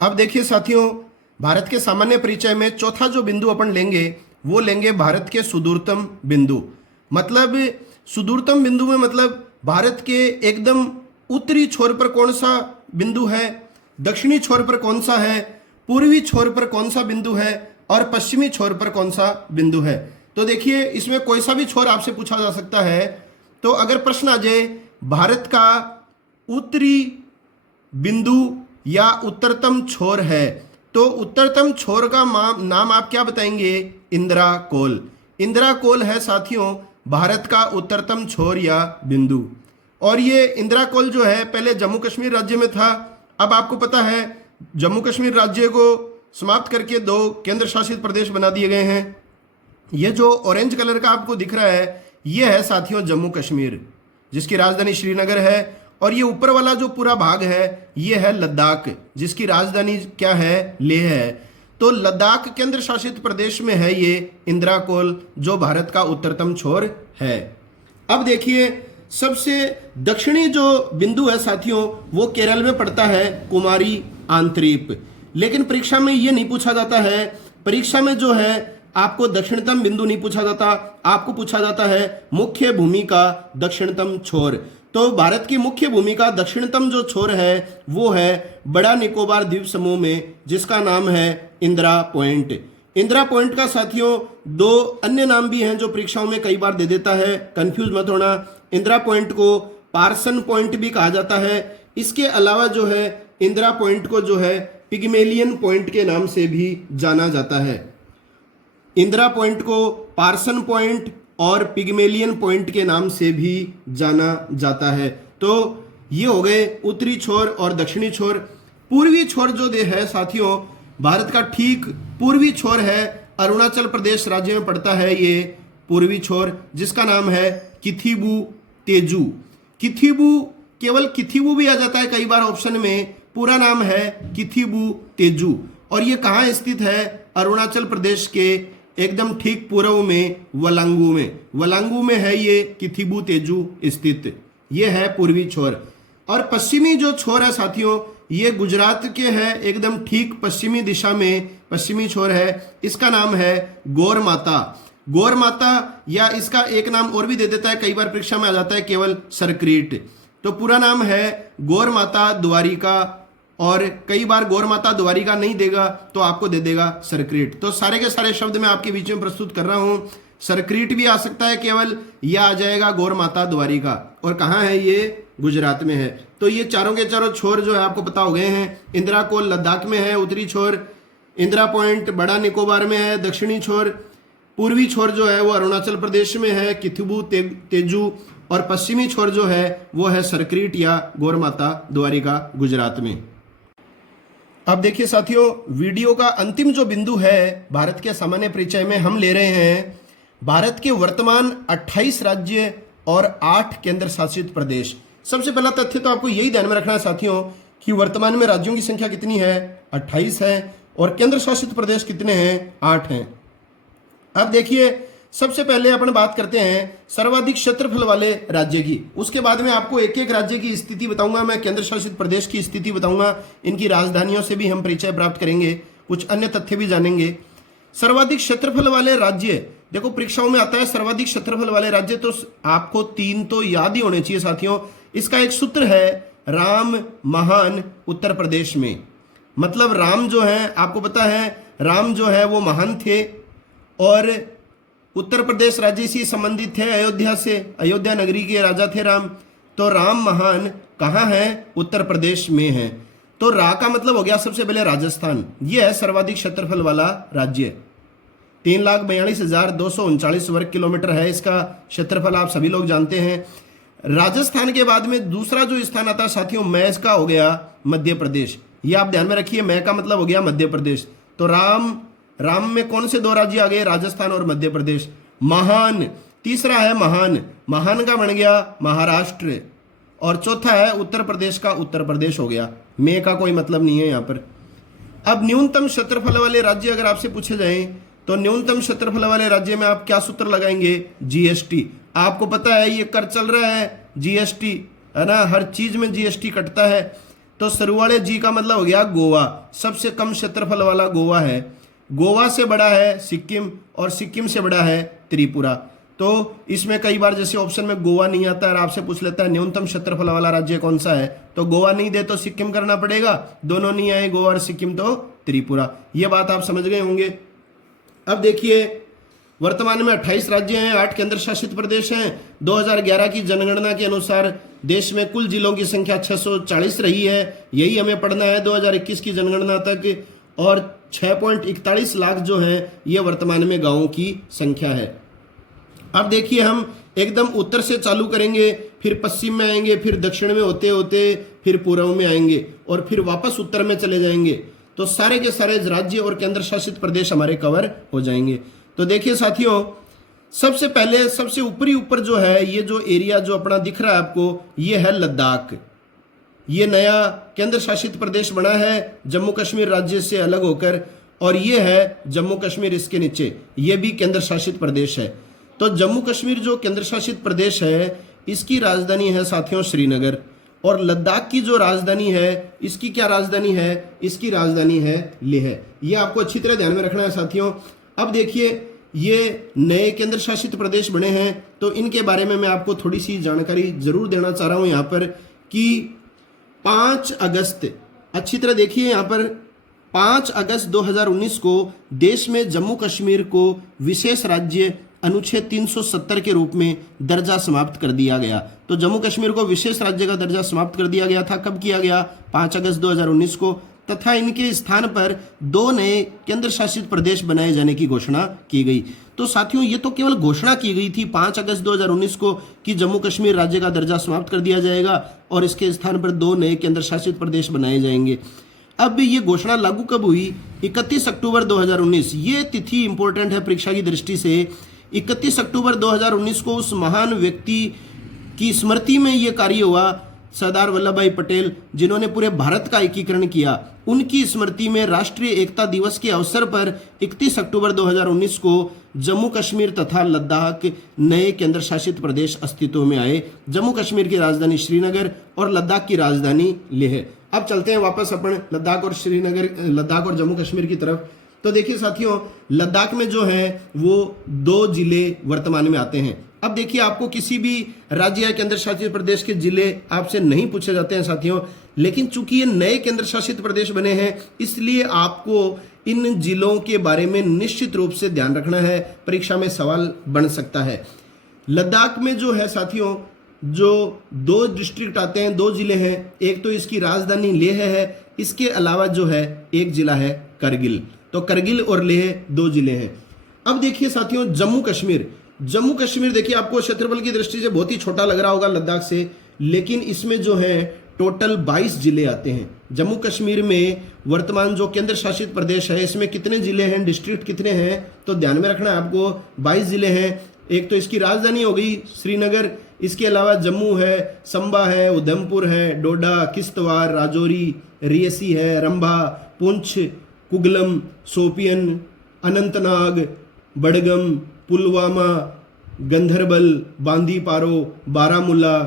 अब देखिए साथियों, भारत के सामान्य परिचय में चौथा जो बिंदु अपन लेंगे वो लेंगे भारत के सुदूरतम बिंदु। मतलब सुदूरतम बिंदु में मतलब भारत के एकदम उत्तरी छोर पर कौन सा बिंदु है, दक्षिणी छोर पर कौन सा है, पूर्वी छोर पर कौन सा बिंदु है, और पश्चिमी छोर पर कौन सा बिंदु है। तो देखिए इसमें कोई सा भी छोर आपसे पूछा जा सकता है। तो अगर प्रश्न आ जाए भारत का उत्तरी बिंदु या उत्तरतम छोर है, तो उत्तरतम छोर का नाम आप क्या बताएंगे? इंदिरा कोल। इंदिरा कोल है साथियों भारत का उत्तरतम छोर या बिंदु। और ये इंदिरा कोल जो है पहले जम्मू कश्मीर राज्य में था। अब आपको पता है जम्मू कश्मीर राज्य को समाप्त करके 2 केंद्र शासित प्रदेश बना दिए गए हैं। ये जो ऑरेंज कलर का आपको दिख रहा है ये है साथियों जम्मू कश्मीर, जिसकी राजधानी श्रीनगर है। और ये ऊपर वाला जो पूरा भाग है ये है लद्दाख, जिसकी राजधानी क्या है? लेह है। तो लद्दाख केंद्र शासित प्रदेश में है ये इंदिरा कोल, जो भारत का उत्तरतम छोर है। अब देखिए सबसे दक्षिणी जो बिंदु है साथियों वो केरल में पड़ता है, कुमारी आंतरीप। लेकिन परीक्षा में ये नहीं पूछा जाता है। परीक्षा में जो है आपको दक्षिणतम बिंदु नहीं पूछा जाता, आपको पूछा जाता है मुख्य भूमि का दक्षिणतम छोर। तो भारत की मुख्य भूमि का दक्षिणतम जो छोर है वो है बड़ा निकोबार द्वीप समूह में, जिसका नाम है इंदिरा पॉइंट। इंदिरा पॉइंट का साथियों 2 अन्य नाम भी हैं जो परीक्षाओं में कई बार दे देता है, कंफ्यूज मत होना। इंदिरा पॉइंट को पार्सन पॉइंट भी कहा जाता है। इसके अलावा जो है इंदिरा पॉइंट को जो है पिग्मेलियन पॉइंट के नाम से भी जाना जाता है। इंदिरा पॉइंट को पार्सन पॉइंट और पिग्मेलियन पॉइंट के नाम से भी जाना जाता है। तो ये हो गए उत्तरी छोर और दक्षिणी छोर। पूर्वी छोर जो दे है साथियों, भारत का ठीक पूर्वी छोर है, अरुणाचल प्रदेश राज्य में पड़ता है ये पूर्वी छोर, जिसका नाम है किथिबू तेजू। किथिबू, केवल किथिबू भी आ जाता है कई बार ऑप्शन में, पूरा नाम है किथिबू तेजू। और ये कहाँ स्थित है? अरुणाचल प्रदेश के एकदम ठीक पूर्व में वलांगू में, वलांगू में है ये किथिबू तेजू स्थित। ये है पूर्वी छोर। और पश्चिमी जो छोर है साथियों, ये गुजरात के है, एकदम ठीक पश्चिमी दिशा में पश्चिमी छोर है। इसका नाम है गौर माता। गौर माता, या इसका एक नाम और भी दे देता है, कई बार परीक्षा में आ जाता है केवल सरक्रीट। तो पूरा नाम है गौर माता द्वारिका, और कई बार गौर माता द्वारिका नहीं देगा तो आपको दे देगा सरक्रीट। तो सारे के सारे शब्द मैं आपके बीच में प्रस्तुत कर रहा हूं। सरक्रीट भी आ सकता है केवल, या आ जाएगा गौर माता द्वारिका। और कहाँ है ये? गुजरात में है। तो ये चारों के चारों छोर जो है आपको पता हो गए हैं। इंदिरा कोल लद्दाख में है उत्तरी छोर, इंदिरा पॉइंट बड़ा निकोबार में है दक्षिणी छोर, पूर्वी छोर जो है वो अरुणाचल प्रदेश में है किथिबू तेजू, और पश्चिमी छोर जो है वो है सरक्रीट या गौर माता द्वारिका गुजरात में। अब देखिए साथियों, वीडियो का अंतिम जो बिंदु है भारत के सामान्य परिचय में हम ले रहे हैं भारत के वर्तमान 28 राज्य और 8 केंद्र शासित प्रदेश। सबसे पहला तथ्य तो आपको यही ध्यान में रखना है साथियों कि वर्तमान में राज्यों की संख्या कितनी है? 28 है, और केंद्र शासित प्रदेश कितने हैं? 8 हैं। अब देखिए, सबसे पहले अपन बात करते हैं सर्वाधिक क्षेत्रफल वाले राज्य की। उसके बाद में आपको एक एक राज्य की स्थिति बताऊंगा, मैं केंद्र शासित प्रदेश की स्थिति बताऊंगा, इनकी राजधानियों से भी हम परिचय प्राप्त करेंगे, कुछ अन्य तथ्य भी जानेंगे। सर्वाधिक क्षेत्रफल वाले राज्य, देखो परीक्षाओं में आता है सर्वाधिक क्षेत्रफल वाले राज्य, तो आपको 3 तो याद ही होने चाहिए साथियों। इसका एक सूत्र है राम महान उत्तर प्रदेश में। मतलब राम जो है, आपको पता है राम जो है वो महान थे, और उत्तर प्रदेश राज्य से संबंधित थे अयोध्या से, अयोध्या नगरी के राजा थे राम। तो राम महान कहाँ है? उत्तर प्रदेश में है। तो रा का मतलब हो गया सबसे पहले राजस्थान। यह है सर्वाधिक क्षेत्रफल वाला राज्य। 3,42,239 वर्ग किलोमीटर है इसका क्षेत्रफल, आप सभी लोग जानते हैं। राजस्थान के बाद में दूसरा जो स्थान आता है साथियों, मैं का हो गया मध्य प्रदेश। ये आप ध्यान में रखिए, मैं का मतलब हो गया मध्य प्रदेश। तो राम में कौन से 2 राज्य आ गए? राजस्थान और मध्य प्रदेश। महान तीसरा है, महान का बन गया महाराष्ट्र, और चौथा है उत्तर प्रदेश का उत्तर प्रदेश हो गया। में का कोई मतलब नहीं है यहाँ पर। अब न्यूनतम क्षेत्रफल वाले राज्य अगर आपसे पूछे जाएं, तो न्यूनतम क्षेत्रफल वाले राज्य में आप क्या सूत्र लगाएंगे? जीएसटी। आपको पता है ये कर चल रहा है जीएसटी, है ना, हर चीज में जीएसटी कटता है। तो शुरू वाले जी का मतलब हो गया गोवा। सबसे कम क्षेत्रफल वाला गोवा है। गोवा से बड़ा है सिक्किम, और सिक्किम से बड़ा है त्रिपुरा। तो इसमें कई बार जैसे ऑप्शन में गोवा नहीं आता और आपसे पूछ लेता है न्यूनतम क्षेत्रफल वाला राज्य कौन सा है, तो गोवा नहीं दे तो सिक्किम करना पड़ेगा, दोनों नहीं आए गोवा और सिक्किम तो त्रिपुरा। ये बात आप समझ गए होंगे। अब देखिए, वर्तमान में 28 राज्य हैं, 8 केंद्र शासित प्रदेश हैं। 2011 की जनगणना के अनुसार देश में कुल जिलों की संख्या 640 रही है। यही हमें पढ़ना है 2021 की जनगणना तक। और 6.41 लाख जो है ये वर्तमान में गांवों की संख्या है। अब देखिए, हम एकदम उत्तर से चालू करेंगे, फिर पश्चिम में आएंगे, फिर दक्षिण में होते होते फिर पूर्व में आएंगे, और फिर वापस उत्तर में चले जाएंगे। तो सारे के सारे राज्य और केंद्र शासित प्रदेश हमारे कवर हो जाएंगे। तो देखिए साथियों, सबसे पहले सबसे ऊपर जो है, ये जो एरिया जो अपना दिख रहा है आपको, ये है लद्दाख। ये नया केंद्र शासित प्रदेश बना है जम्मू कश्मीर राज्य से अलग होकर, और ये है जम्मू कश्मीर इसके नीचे, ये भी केंद्र शासित प्रदेश है। तो जम्मू कश्मीर जो केंद्र शासित प्रदेश है, इसकी राजधानी है साथियों श्रीनगर, और लद्दाख की जो राजधानी है, इसकी क्या राजधानी है? इसकी राजधानी है लेह। ये आपको अच्छी तरह ध्यान में रखना है साथियों। अब देखिए, ये नए केंद्र शासित प्रदेश बने हैं, तो इनके बारे में मैं आपको थोड़ी सी जानकारी जरूर देना चाह रहा हूं यहाँ पर कि 5 अगस्त, अच्छी तरह देखिए यहाँ पर, 5 अगस्त 2019 को देश में जम्मू कश्मीर को विशेष राज्य अनुच्छेद 370 के रूप में दर्जा समाप्त कर दिया गया। तो जम्मू कश्मीर को विशेष राज्य का दर्जा समाप्त कर दिया गया था। कब किया गया? 5 अगस्त 2019 को। तथा इनके स्थान पर 2 नए केंद्र शासित प्रदेश बनाए जाने की घोषणा की गई। तो साथियों, ये तो केवल घोषणा की गई थी 5 अगस्त 2019 को कि जम्मू कश्मीर राज्य का दर्जा समाप्त कर दिया जाएगा और इसके स्थान पर 2 नए केंद्र शासित प्रदेश बनाए जाएंगे। अब ये घोषणा लागू कब हुई? 31 अक्टूबर 2019। ये तिथि इंपॉर्टेंट है परीक्षा की दृष्टि से। 31 अक्टूबर 2019 को उस महान व्यक्ति की स्मृति में ये कार्य हुआ, सरदार वल्लभ भाई पटेल, जिन्होंने पूरे भारत का एकीकरण किया। उनकी स्मृति में राष्ट्रीय एकता दिवस के अवसर पर 31 अक्टूबर 2019 को जम्मू कश्मीर तथा लद्दाख नए केंद्र शासित प्रदेश अस्तित्व में आए। जम्मू कश्मीर की राजधानी श्रीनगर और लद्दाख की राजधानी लेह। अब चलते हैं वापस अपन लद्दाख और जम्मू कश्मीर की तरफ। तो देखिए साथियों, लद्दाख में जो है वो 2 जिले वर्तमान में आते हैं। अब देखिए, आपको किसी भी राज्य या केंद्र शासित प्रदेश के जिले आपसे नहीं पूछे जाते हैं साथियों, लेकिन चूंकि ये नए केंद्र शासित प्रदेश बने हैं, इसलिए आपको इन जिलों के बारे में निश्चित रूप से ध्यान रखना है। परीक्षा में सवाल बन सकता है। लद्दाख में जो है साथियों, जो 2 डिस्ट्रिक्ट आते हैं, 2 जिले हैं। एक तो इसकी राजधानी लेह है, इसके अलावा जो है एक जिला है करगिल। तो करगिल और लेह 2 जिले हैं। अब देखिए साथियों, जम्मू कश्मीर देखिए, आपको क्षेत्रफल की दृष्टि से बहुत ही छोटा लग रहा होगा लद्दाख से, लेकिन इसमें जो है टोटल 22 जिले आते हैं। जम्मू कश्मीर में वर्तमान जो केंद्र शासित प्रदेश है, इसमें कितने जिले हैं, डिस्ट्रिक्ट कितने हैं, तो ध्यान में रखना है आपको। 22 जिले हैं। एक तो इसकी राजधानी हो गई श्रीनगर, इसके अलावा जम्मू है, संबा है, उधमपुर है, डोडा, किश्तवाड़, राजौरी, रियासी है, रंभा, पुंछ, कुगलम, शोपियन, अनंतनाग, बडगम, पुलवामा, गंधरबल, बांदीपारो, बारामूला,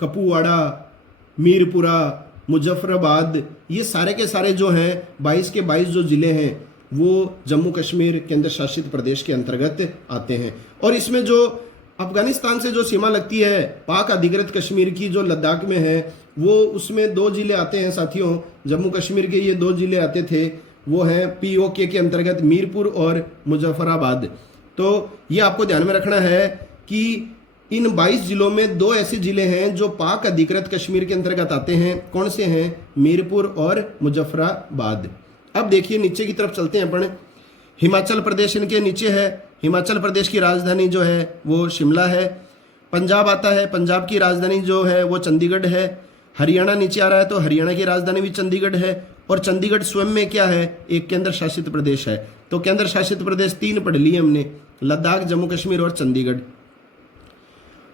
कपुवाड़ा, मीरपुरा, मुजफ्फराबाद, ये सारे के सारे जो हैं 22 के 22 जो जिले हैं वो जम्मू कश्मीर केंद्र शासित प्रदेश के अंतर्गत आते हैं। और इसमें जो अफगानिस्तान से जो सीमा लगती है, पाक अधिकृत कश्मीर की जो लद्दाख में है, वो उसमें 2 जिले आते हैं साथियों। जम्मू कश्मीर के ये 2 जिले आते थे, वो हैं POK के अंतर्गत मीरपुर और मुजफ्फराबाद। तो ये आपको ध्यान में रखना है कि इन 22 जिलों में 2 ऐसे जिले हैं जो पाक अधिकृत कश्मीर के अंतर्गत आते हैं। कौन से हैं? मीरपुर और मुजफ्फराबाद। अब देखिए, नीचे की तरफ चलते हैं अपन। हिमाचल प्रदेश इनके नीचे है। हिमाचल प्रदेश की राजधानी जो है वो शिमला है। पंजाब आता है, पंजाब की राजधानी जो है वो चंडीगढ़ है। हरियाणा नीचे आ रहा है, तो हरियाणा की राजधानी भी चंडीगढ़ है। और चंडीगढ़ स्वयं में क्या है? एक केंद्र शासित प्रदेश है। तो केंद्र शासित प्रदेश 3 पढ़ लिए हमने, लद्दाख, जम्मू कश्मीर और चंडीगढ़।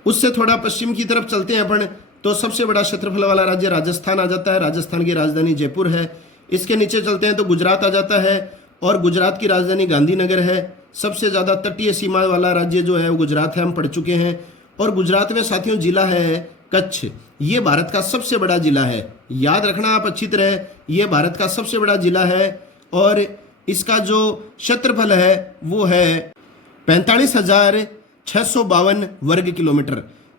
उससे थोड़ा पश्चिम की तरफ चलते हैं अपन, तो सबसे बड़ा क्षेत्रफल वाला राज्य राजस्थान आ जाता है। राजस्थान की राजधानी जयपुर है। इसके नीचे चलते हैं तो गुजरात आ जाता है, और गुजरात की राजधानी गांधीनगर है। सबसे ज़्यादा तटीय सीमा वाला राज्य जो है वो गुजरात है, हम पढ़ चुके हैं। और गुजरात में साथियों जिला है कच्छ। ये भारत का सबसे बड़ा जिला है, याद रखना आप अच्छी तरह, ये भारत का सबसे बड़ा जिला है। और इसका जो क्षेत्रफल है वो है 45,652 वर्ग किलोमीटर।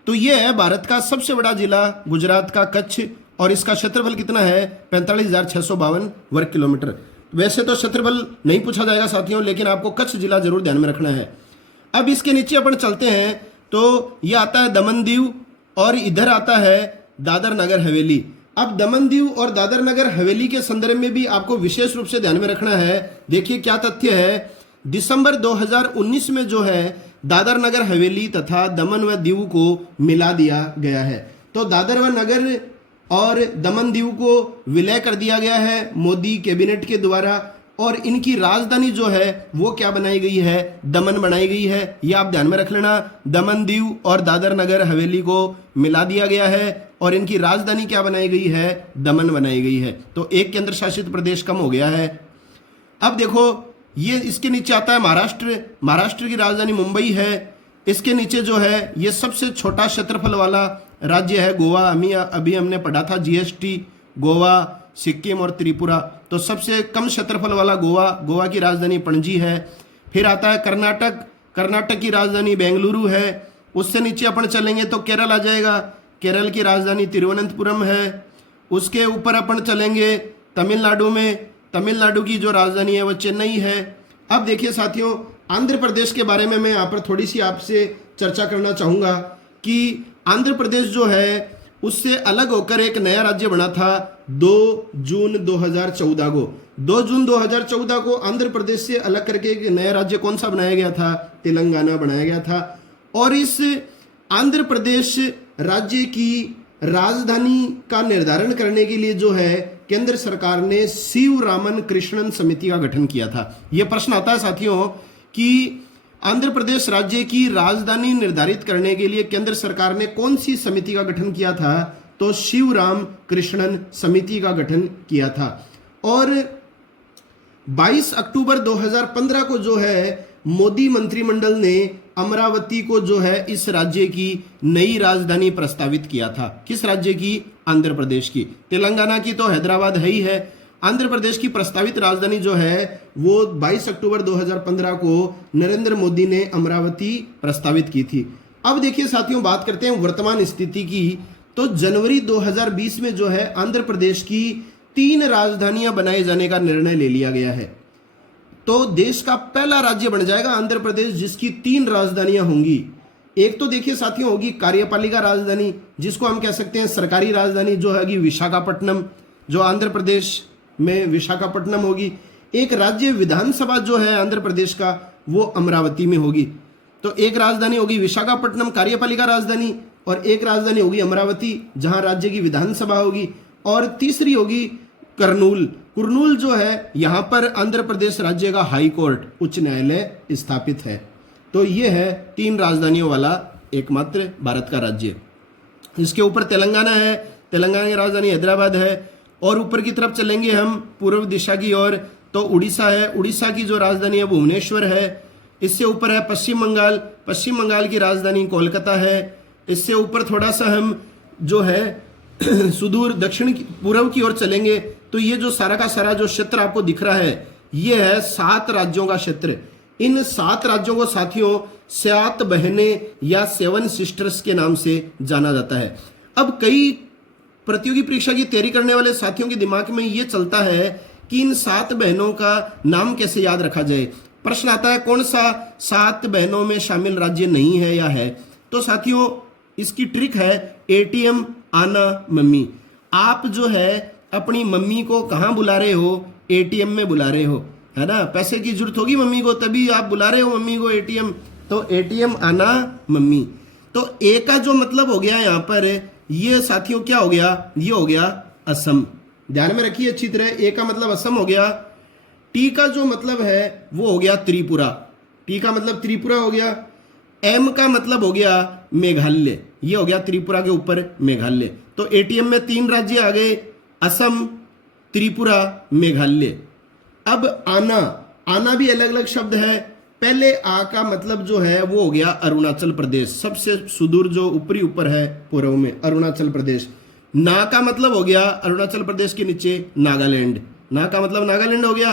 तो ये है भारत का सबसे बड़ा जिला गुजरात का कच्छ, और इसका क्षेत्रफल कितना है? 45,652 वर्ग किलोमीटर। वैसे तो क्षेत्रफल नहीं पूछा जाएगा साथियों, लेकिन आपको कच्छ जिला जरूर ध्यान में रखना है। अब इसके नीचे अपन चलते हैं तो ये आता है दमन दीव, और इधर आता है दादर नगर हवेली। अब दमन दीव और दादर नगर हवेली के संदर्भ में भी आपको विशेष रूप से ध्यान में रखना है। देखिए क्या तथ्य है, दिसंबर 2019 में जो है दादर नगर हवेली तथा दमन व दीव को मिला दिया गया है। तो दादर व नगर और दमन दीव को विलय कर दिया गया है मोदी कैबिनेट के द्वारा, और इनकी राजधानी जो है वो क्या बनाई गई है? दमन बनाई गई है। ये आप ध्यान में रख लेना, दमन दीव और दादर नगर हवेली को मिला दिया गया है, और इनकी राजधानी क्या बनाई गई है? दमन बनाई गई है। तो एक केंद्र शासित प्रदेश कम हो गया है। अब देखो, ये इसके नीचे आता है महाराष्ट्र। महाराष्ट्र की राजधानी मुंबई है। इसके नीचे जो है ये सबसे छोटा क्षेत्रफल वाला राज्य है गोवा। अभी हमने पढ़ा था GST, गोवा, सिक्किम और त्रिपुरा। तो सबसे कम क्षेत्रफल वाला गोवा, गोवा की राजधानी पणजी है। फिर आता है कर्नाटक, कर्नाटक की राजधानी बेंगलुरु है। उससे नीचे अपन चलेंगे तो केरल आ जाएगा, केरल की राजधानी तिरुवनंतपुरम है। उसके ऊपर अपन चलेंगे तमिलनाडु में, तमिलनाडु की जो राजधानी है वो चेन्नई है। अब देखिए साथियों, आंध्र प्रदेश के बारे में मैं यहाँ पर थोड़ी सी आपसे चर्चा करना चाहूँगा कि आंध्र प्रदेश जो है उससे अलग होकर एक नया राज्य बना था 2 जून 2014 को। 2 जून 2014 को आंध्र प्रदेश से अलग करके एक नया राज्य कौन सा बनाया गया था? तेलंगाना बनाया गया था। और इस आंध्र प्रदेश राज्य की राजधानी का निर्धारण करने के लिए जो है केंद्र सरकार ने शिवरामन कृष्णन समिति का गठन किया था। यह प्रश्न आता है साथियों कि आंध्र प्रदेश राज्य की राजधानी निर्धारित करने के लिए केंद्र सरकार ने कौन सी समिति का गठन किया था? तो शिवराम कृष्णन समिति का गठन किया था। और 22 अक्टूबर 2015 को जो है मोदी मंत्रिमंडल ने अमरावती को जो है इस राज्य की नई राजधानी प्रस्तावित किया था। किस राज्य की? आंध्र प्रदेश की। तेलंगाना की तो हैदराबाद है ही है। आंध्र प्रदेश की प्रस्तावित राजधानी जो है वो 22 अक्टूबर 2015 को नरेंद्र मोदी ने अमरावती प्रस्तावित की थी। अब देखिए साथियों, बात करते हैं वर्तमान स्थिति की। तो जनवरी 2020 में जो है आंध्र प्रदेश की 3 राजधानियां बनाए जाने का निर्णय ले लिया गया है। तो देश का पहला राज्य बन जाएगा आंध्र प्रदेश जिसकी 3 राजधानियां होंगी। एक तो देखिए साथियों होगी कार्यपालिका राजधानी, जिसको हम कह सकते हैं सरकारी राजधानी, जो होगी विशाखापट्टनम, जो आंध्र प्रदेश में विशाखापट्टनम होगी। एक राज्य विधानसभा जो है आंध्र प्रदेश का वो अमरावती में होगी। तो एक राजधानी होगी विशाखापट्टनम कार्यपालिका राजधानी, और एक राजधानी होगी अमरावती जहां राज्य की विधानसभा होगी, और तीसरी होगी कुर्नूल। कुर्नूल जो है यहां पर आंध्र प्रदेश राज्य का हाई कोर्ट उच्च न्यायालय स्थापित है। तो ये है 3 राजधानियों वाला एकमात्र भारत का राज्य। इसके ऊपर तेलंगाना है, तेलंगाना की राजधानी हैदराबाद है। और ऊपर की तरफ चलेंगे हम पूर्व दिशा की ओर, तो उड़ीसा है, उड़ीसा की जो राजधानी है भुवनेश्वर है। इससे ऊपर है पश्चिम बंगाल, पश्चिम बंगाल की राजधानी कोलकाता है। इससे ऊपर थोड़ा सा हम जो है सुदूर दक्षिण पूर्व की ओर चलेंगे तो ये जो सारा का सारा जो क्षेत्र आपको दिख रहा है ये है 7 राज्यों का क्षेत्र। इन 7 राज्यों को साथियों 7 बहनें या 7 सिस्टर्स के नाम से जाना जाता है। अब कई प्रतियोगी परीक्षा की तैयारी करने वाले साथियों के दिमाग में ये चलता है कि इन 7 बहनों का नाम कैसे याद रखा जाए। प्रश्न आता है कौन सा 7 बहनों में शामिल राज्य नहीं है या है। तो साथियों इसकी ट्रिक है एटीएम आना मम्मी। आप जो है अपनी मम्मी को कहाँ बुला रहे हो? एटीएम में बुला रहे हो, है ना। पैसे की जरूरत होगी मम्मी को तभी आप बुला रहे हो मम्मी को एटीएम। तो एटीएम आना मम्मी। तो ए का जो मतलब हो गया यहाँ पर ये साथियों क्या हो गया? ये हो गया असम। ध्यान में रखिए अच्छी तरह, ए का मतलब असम हो गया। टी का जो मतलब है वो हो गया त्रिपुरा। टी का मतलब त्रिपुरा हो गया। एम का मतलब हो गया मेघालय। ये हो गया त्रिपुरा के ऊपर मेघालय। तो एटीएम में 3 राज्य आ गए, असम, त्रिपुरा, मेघालय। अब आना, आना भी अलग अलग शब्द है। पहले आ का मतलब जो है वो हो गया अरुणाचल प्रदेश, सबसे सुदूर जो ऊपरी ऊपर है पूर्व में अरुणाचल प्रदेश। ना का मतलब हो गया अरुणाचल प्रदेश के नीचे नागालैंड। ना का मतलब नागालैंड हो गया।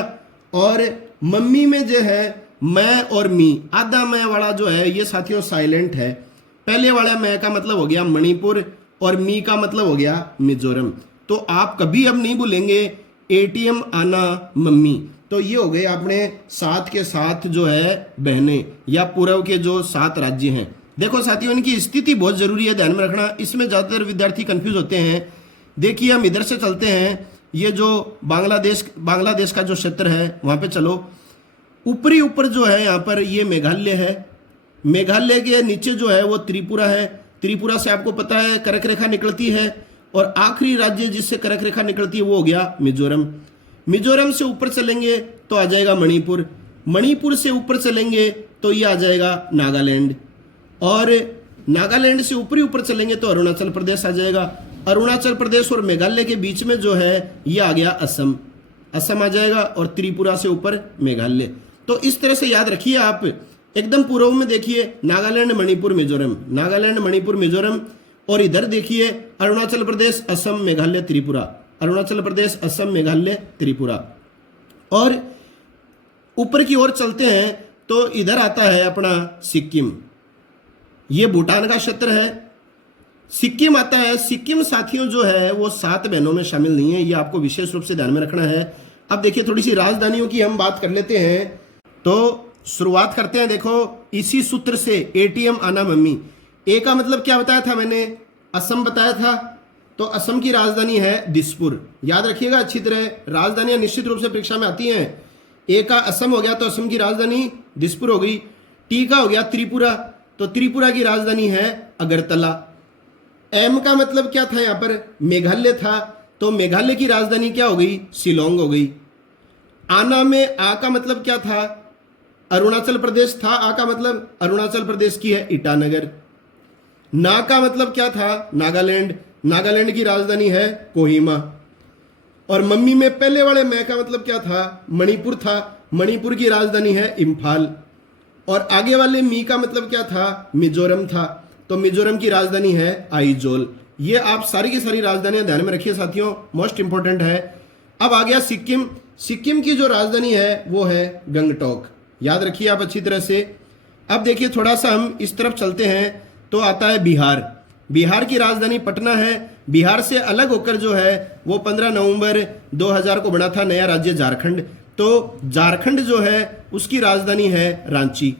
और मम्मी में जो है मैं और मी, आधा मैं वाला जो है ये साथियों साइलेंट है। पहले वाला मैं का मतलब हो गया मणिपुर और मी का मतलब हो गया मिजोरम। तो आप कभी अब नहीं भूलेंगे एटीएम आना मम्मी। तो ये हो गए अपने 7 के 7 जो है बहनें या पूर्व के जो 7 राज्य हैं। देखो साथियों इनकी स्थिति बहुत जरूरी है, ध्यान में रखना। इसमें ज्यादातर विद्यार्थी कंफ्यूज होते हैं। देखिए हम इधर से चलते हैं, ये जो बांग्लादेश का जो क्षेत्र है वहां पे चलो। ऊपरी ऊपर जो है यहाँ पर ये मेघालय है। मेघालय के नीचे जो है वो त्रिपुरा है। त्रिपुरा से आपको पता है कर्क रेखा निकलती है। और आखिरी राज्य जिससे कर्क रेखा निकलती है वो हो गया मिजोरम। मिजोरम से ऊपर चलेंगे तो आ जाएगा मणिपुर। मणिपुर से ऊपर चलेंगे तो ये आ जाएगा नागालैंड। और नागालैंड से ऊपरी ऊपर चलेंगे तो अरुणाचल प्रदेश आ जाएगा। अरुणाचल प्रदेश और मेघालय के बीच में जो है ये आ गया असम। असम आ जाएगा और त्रिपुरा से ऊपर मेघालय। तो इस तरह से याद रखिए आप। एकदम पूर्व में देखिए नागालैंड, मणिपुर, मिजोरम, नागालैंड, मणिपुर, मिजोरम। और इधर देखिए अरुणाचल प्रदेश, असम, मेघालय, त्रिपुरा। अरुणाचल प्रदेश, असम, मेघालय, त्रिपुरा। और ऊपर की ओर चलते हैं तो इधर आता है अपना सिक्किम। ये भूटान का क्षेत्र है। सिक्किम आता है। सिक्किम साथियों जो है वो 7 बहनों में शामिल नहीं है, ये आपको विशेष रूप से ध्यान में रखना है। अब देखिए थोड़ी सी राजधानियों की हम बात कर लेते हैं। तो शुरुआत करते हैं देखो इसी सूत्र से, एटीएम आना मम्मी। ए का मतलब क्या बताया था मैंने? असम बताया था। तो असम की राजधानी है दिसपुर। याद रखिएगा अच्छी तरह, राजधानियां निश्चित रूप से परीक्षा में आती हैं। ए का असम हो गया तो असम की राजधानी दिसपुर हो गई। टी का हो गया त्रिपुरा, तो त्रिपुरा की राजधानी है अगरतला। एम का मतलब क्या था, यहां पर मेघालय था, तो मेघालय की राजधानी क्या हो गई, शिलोंग हो गई। आना में आ का मतलब क्या था, अरुणाचल प्रदेश था। आ का मतलब अरुणाचल प्रदेश की है ईटानगर। ना का मतलब क्या था, नागालैंड। नागालैंड की राजधानी है कोहिमा। और मम्मी में पहले वाले मैं का मतलब क्या था, मणिपुर था। मणिपुर की राजधानी है इम्फाल। और आगे वाले मी का मतलब क्या था, मिजोरम था, तो मिजोरम की राजधानी है आइजोल। ये आप सारी की सारी राजधानियां ध्यान में रखिए साथियों, मोस्ट इंपॉर्टेंट है। अब आ गया सिक्किम। सिक्किम की जो राजधानी है वो है गंगटोक। याद रखिए आप अच्छी तरह से। अब देखिए थोड़ा सा हम इस तरफ चलते हैं तो आता है बिहार। बिहार की राजधानी पटना है। बिहार से अलग होकर जो है वो 15 नवंबर 2000 को बना था नया राज्य झारखंड। तो झारखंड जो है उसकी राजधानी है रांची।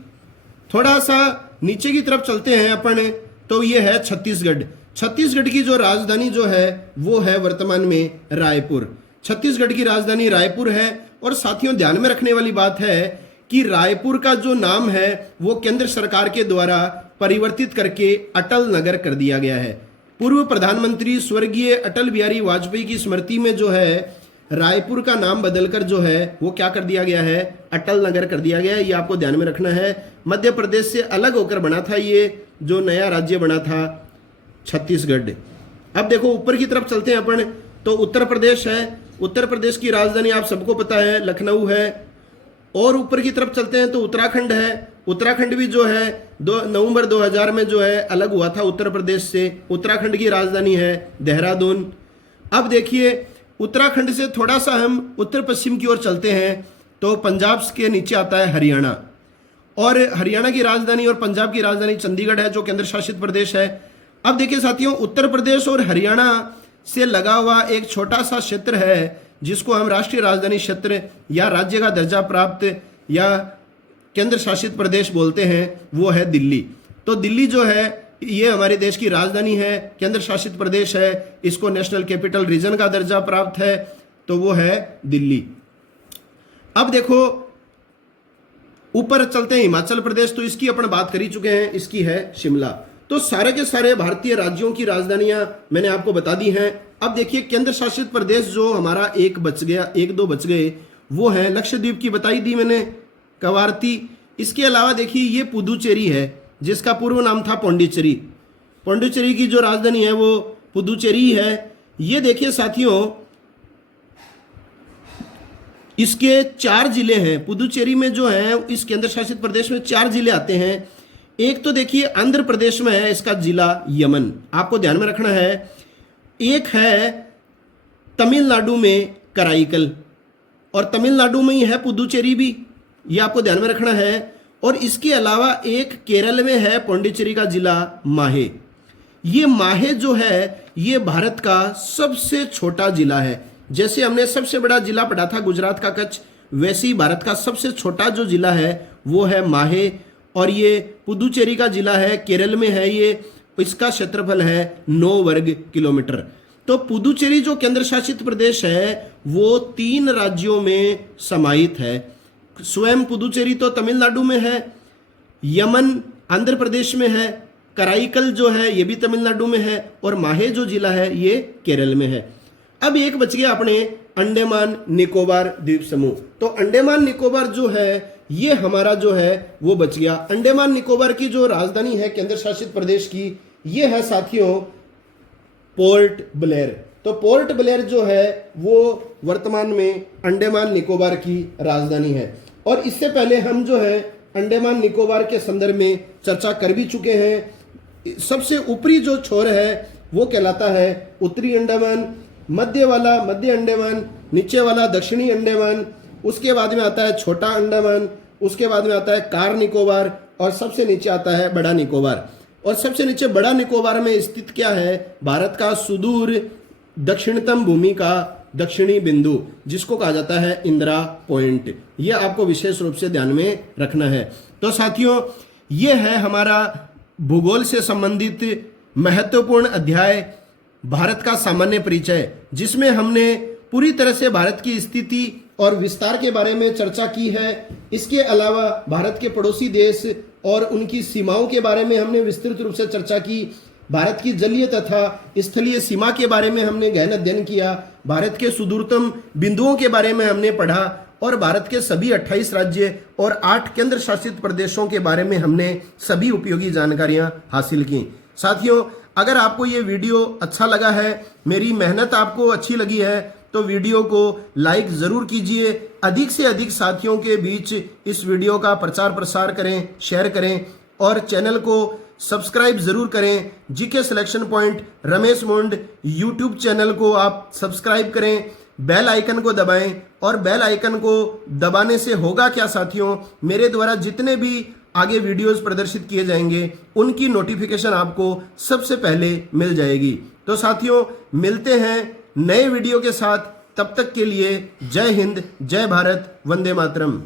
थोड़ा सा नीचे की तरफ चलते हैं अपन, तो ये है छत्तीसगढ़। छत्तीसगढ़ की जो राजधानी जो है वो है वर्तमान में रायपुर। छत्तीसगढ़ की राजधानी रायपुर है। और साथियों ध्यान में रखने वाली बात है कि रायपुर का जो नाम है वो केंद्र सरकार के द्वारा परिवर्तित करके अटल नगर कर दिया गया है। पूर्व प्रधानमंत्री स्वर्गीय अटल बिहारी वाजपेयी की स्मृति में जो है रायपुर का नाम बदलकर जो है वो क्या कर दिया गया है, अटल नगर कर दिया गया है। ये आपको ध्यान में रखना है। मध्य प्रदेश से अलग होकर बना था ये जो नया राज्य बना था छत्तीसगढ़। अब देखो ऊपर की तरफ चलते हैं अपन, तो उत्तर प्रदेश है। उत्तर प्रदेश की राजधानी आप सबको पता है लखनऊ है। और ऊपर की तरफ चलते हैं तो उत्तराखंड है। उत्तराखंड भी जो है 2 नवंबर 2000 में जो है अलग हुआ था उत्तर प्रदेश से। उत्तराखंड की राजधानी है देहरादून। अब देखिए उत्तराखंड से थोड़ा सा हम उत्तर पश्चिम की ओर चलते हैं तो पंजाब के नीचे आता है हरियाणा। और हरियाणा की राजधानी और पंजाब की राजधानी चंडीगढ़ है जो केंद्र शासित प्रदेश है। अब देखिए साथियों उत्तर प्रदेश और हरियाणा से लगा हुआ एक छोटा सा क्षेत्र है जिसको हम राष्ट्रीय राजधानी क्षेत्र या राज्य का दर्जा प्राप्त या केंद्र शासित प्रदेश बोलते हैं, वो है दिल्ली। तो दिल्ली जो है ये हमारे देश की राजधानी है, केंद्र शासित प्रदेश है, इसको नेशनल कैपिटल रीजन का दर्जा प्राप्त है, तो वो है दिल्ली। अब देखो ऊपर चलते हैं हिमाचल प्रदेश, तो इसकी अपन बात कर ही चुके हैं, इसकी है शिमला। तो सारे के सारे भारतीय राज्यों की राजधानियां मैंने आपको बता दी हैं। अब देखिए केंद्र शासित प्रदेश जो हमारा एक दो बच गए, वो है लक्षद्वीप की बताई दी मैंने, कवारती। इसके अलावा देखिए ये पुदुचेरी है जिसका पूर्व नाम था पौंडीचेरी। पौंडीचेरी की जो राजधानी है वो पुदुचेरी है। ये देखिए साथियों इसके 4 जिले हैं। पुदुचेरी में जो है इस केंद्र शासित प्रदेश में 4 जिले आते हैं। एक तो देखिए आंध्र प्रदेश में है इसका जिला यमन, आपको ध्यान में रखना है। एक है तमिलनाडु में कराईकल, और तमिलनाडु में ही है पुदुचेरी भी, ये आपको ध्यान में रखना है। और इसके अलावा एक केरल में है पौंडीचेरी का जिला माहे। ये माहे जो है ये भारत का सबसे छोटा जिला है। जैसे हमने सबसे बड़ा जिला पढ़ा था गुजरात का कच्छ, वैसे ही भारत का सबसे छोटा जो जिला है वो है माहे। और ये पुदुचेरी का जिला है, केरल में है ये, इसका क्षेत्रफल है 9 वर्ग किलोमीटर। तो पुदुचेरी जो केंद्र शासित प्रदेश है वो 3 राज्यों में समाहित है। स्वयं पुदुचेरी तो तमिलनाडु में है, यमन आंध्र प्रदेश में है, कराईकल जो है ये भी तमिलनाडु में है, और माहे जो जिला है ये केरल में है। अब एक बच गया अपने अंडमान निकोबार द्वीप समूह। तो अंडमान निकोबार जो है ये हमारा जो है वो बच गया। अंडमान निकोबार की जो राजधानी है केंद्र शासित प्रदेश की ये है साथियों पोर्ट ब्लेयर। तो पोर्ट ब्लेयर जो है वो वर्तमान में अंडमान निकोबार की राजधानी है। और इससे पहले हम जो है अंडमान निकोबार के संदर्भ में चर्चा कर भी चुके हैं। सबसे ऊपरी जो छोर है वो कहलाता है उत्तरी अंडमान, मध्य वाला मध्य अंडमान, नीचे वाला दक्षिणी अंडमान, उसके बाद में आता है छोटा अंडमान, उसके बाद में आता है कार निकोबार, और सबसे नीचे आता है बड़ा निकोबार। और सबसे नीचे बड़ा निकोबार में स्थित क्या है, भारत का सुदूर दक्षिणतम भूमि का दक्षिणी बिंदु जिसको कहा जाता है इंदिरा पॉइंट। यह आपको विशेष रूप से ध्यान में रखना है। तो साथियों ये है हमारा भूगोल से संबंधित महत्वपूर्ण अध्याय भारत का सामान्य परिचय, जिसमें हमने पूरी तरह से भारत की स्थिति और विस्तार के बारे में चर्चा की है। इसके अलावा भारत के पड़ोसी देश और उनकी सीमाओं के बारे में हमने विस्तृत रूप से चर्चा की। भारत की जलीय तथा स्थलीय सीमा के बारे में हमने गहन अध्ययन किया। भारत के सुदूरतम बिंदुओं के बारे में हमने पढ़ा और भारत के सभी 28 राज्य और 8 केंद्र शासित प्रदेशों के बारे में हमने सभी उपयोगी जानकारियां हासिल की। साथियों, अगर आपको ये वीडियो अच्छा लगा है, मेरी मेहनत आपको अच्छी लगी है, तो वीडियो को लाइक जरूर कीजिए। अधिक से अधिक साथियों के बीच इस वीडियो का प्रचार प्रसार करें, शेयर करें और चैनल को सब्सक्राइब जरूर करें। जीके सिलेक्शन पॉइंट रमेश मुंड यूट्यूब चैनल को आप सब्सक्राइब करें, बेल आइकन को दबाएं और बेल आइकन को दबाने से होगा क्या साथियों, मेरे द्वारा जितने भी आगे वीडियोस प्रदर्शित किए जाएंगे उनकी नोटिफिकेशन आपको सबसे पहले मिल जाएगी। तो साथियों, मिलते हैं नए वीडियो के साथ। तब तक के लिए जय हिंद, जय भारत, वंदे मातरम।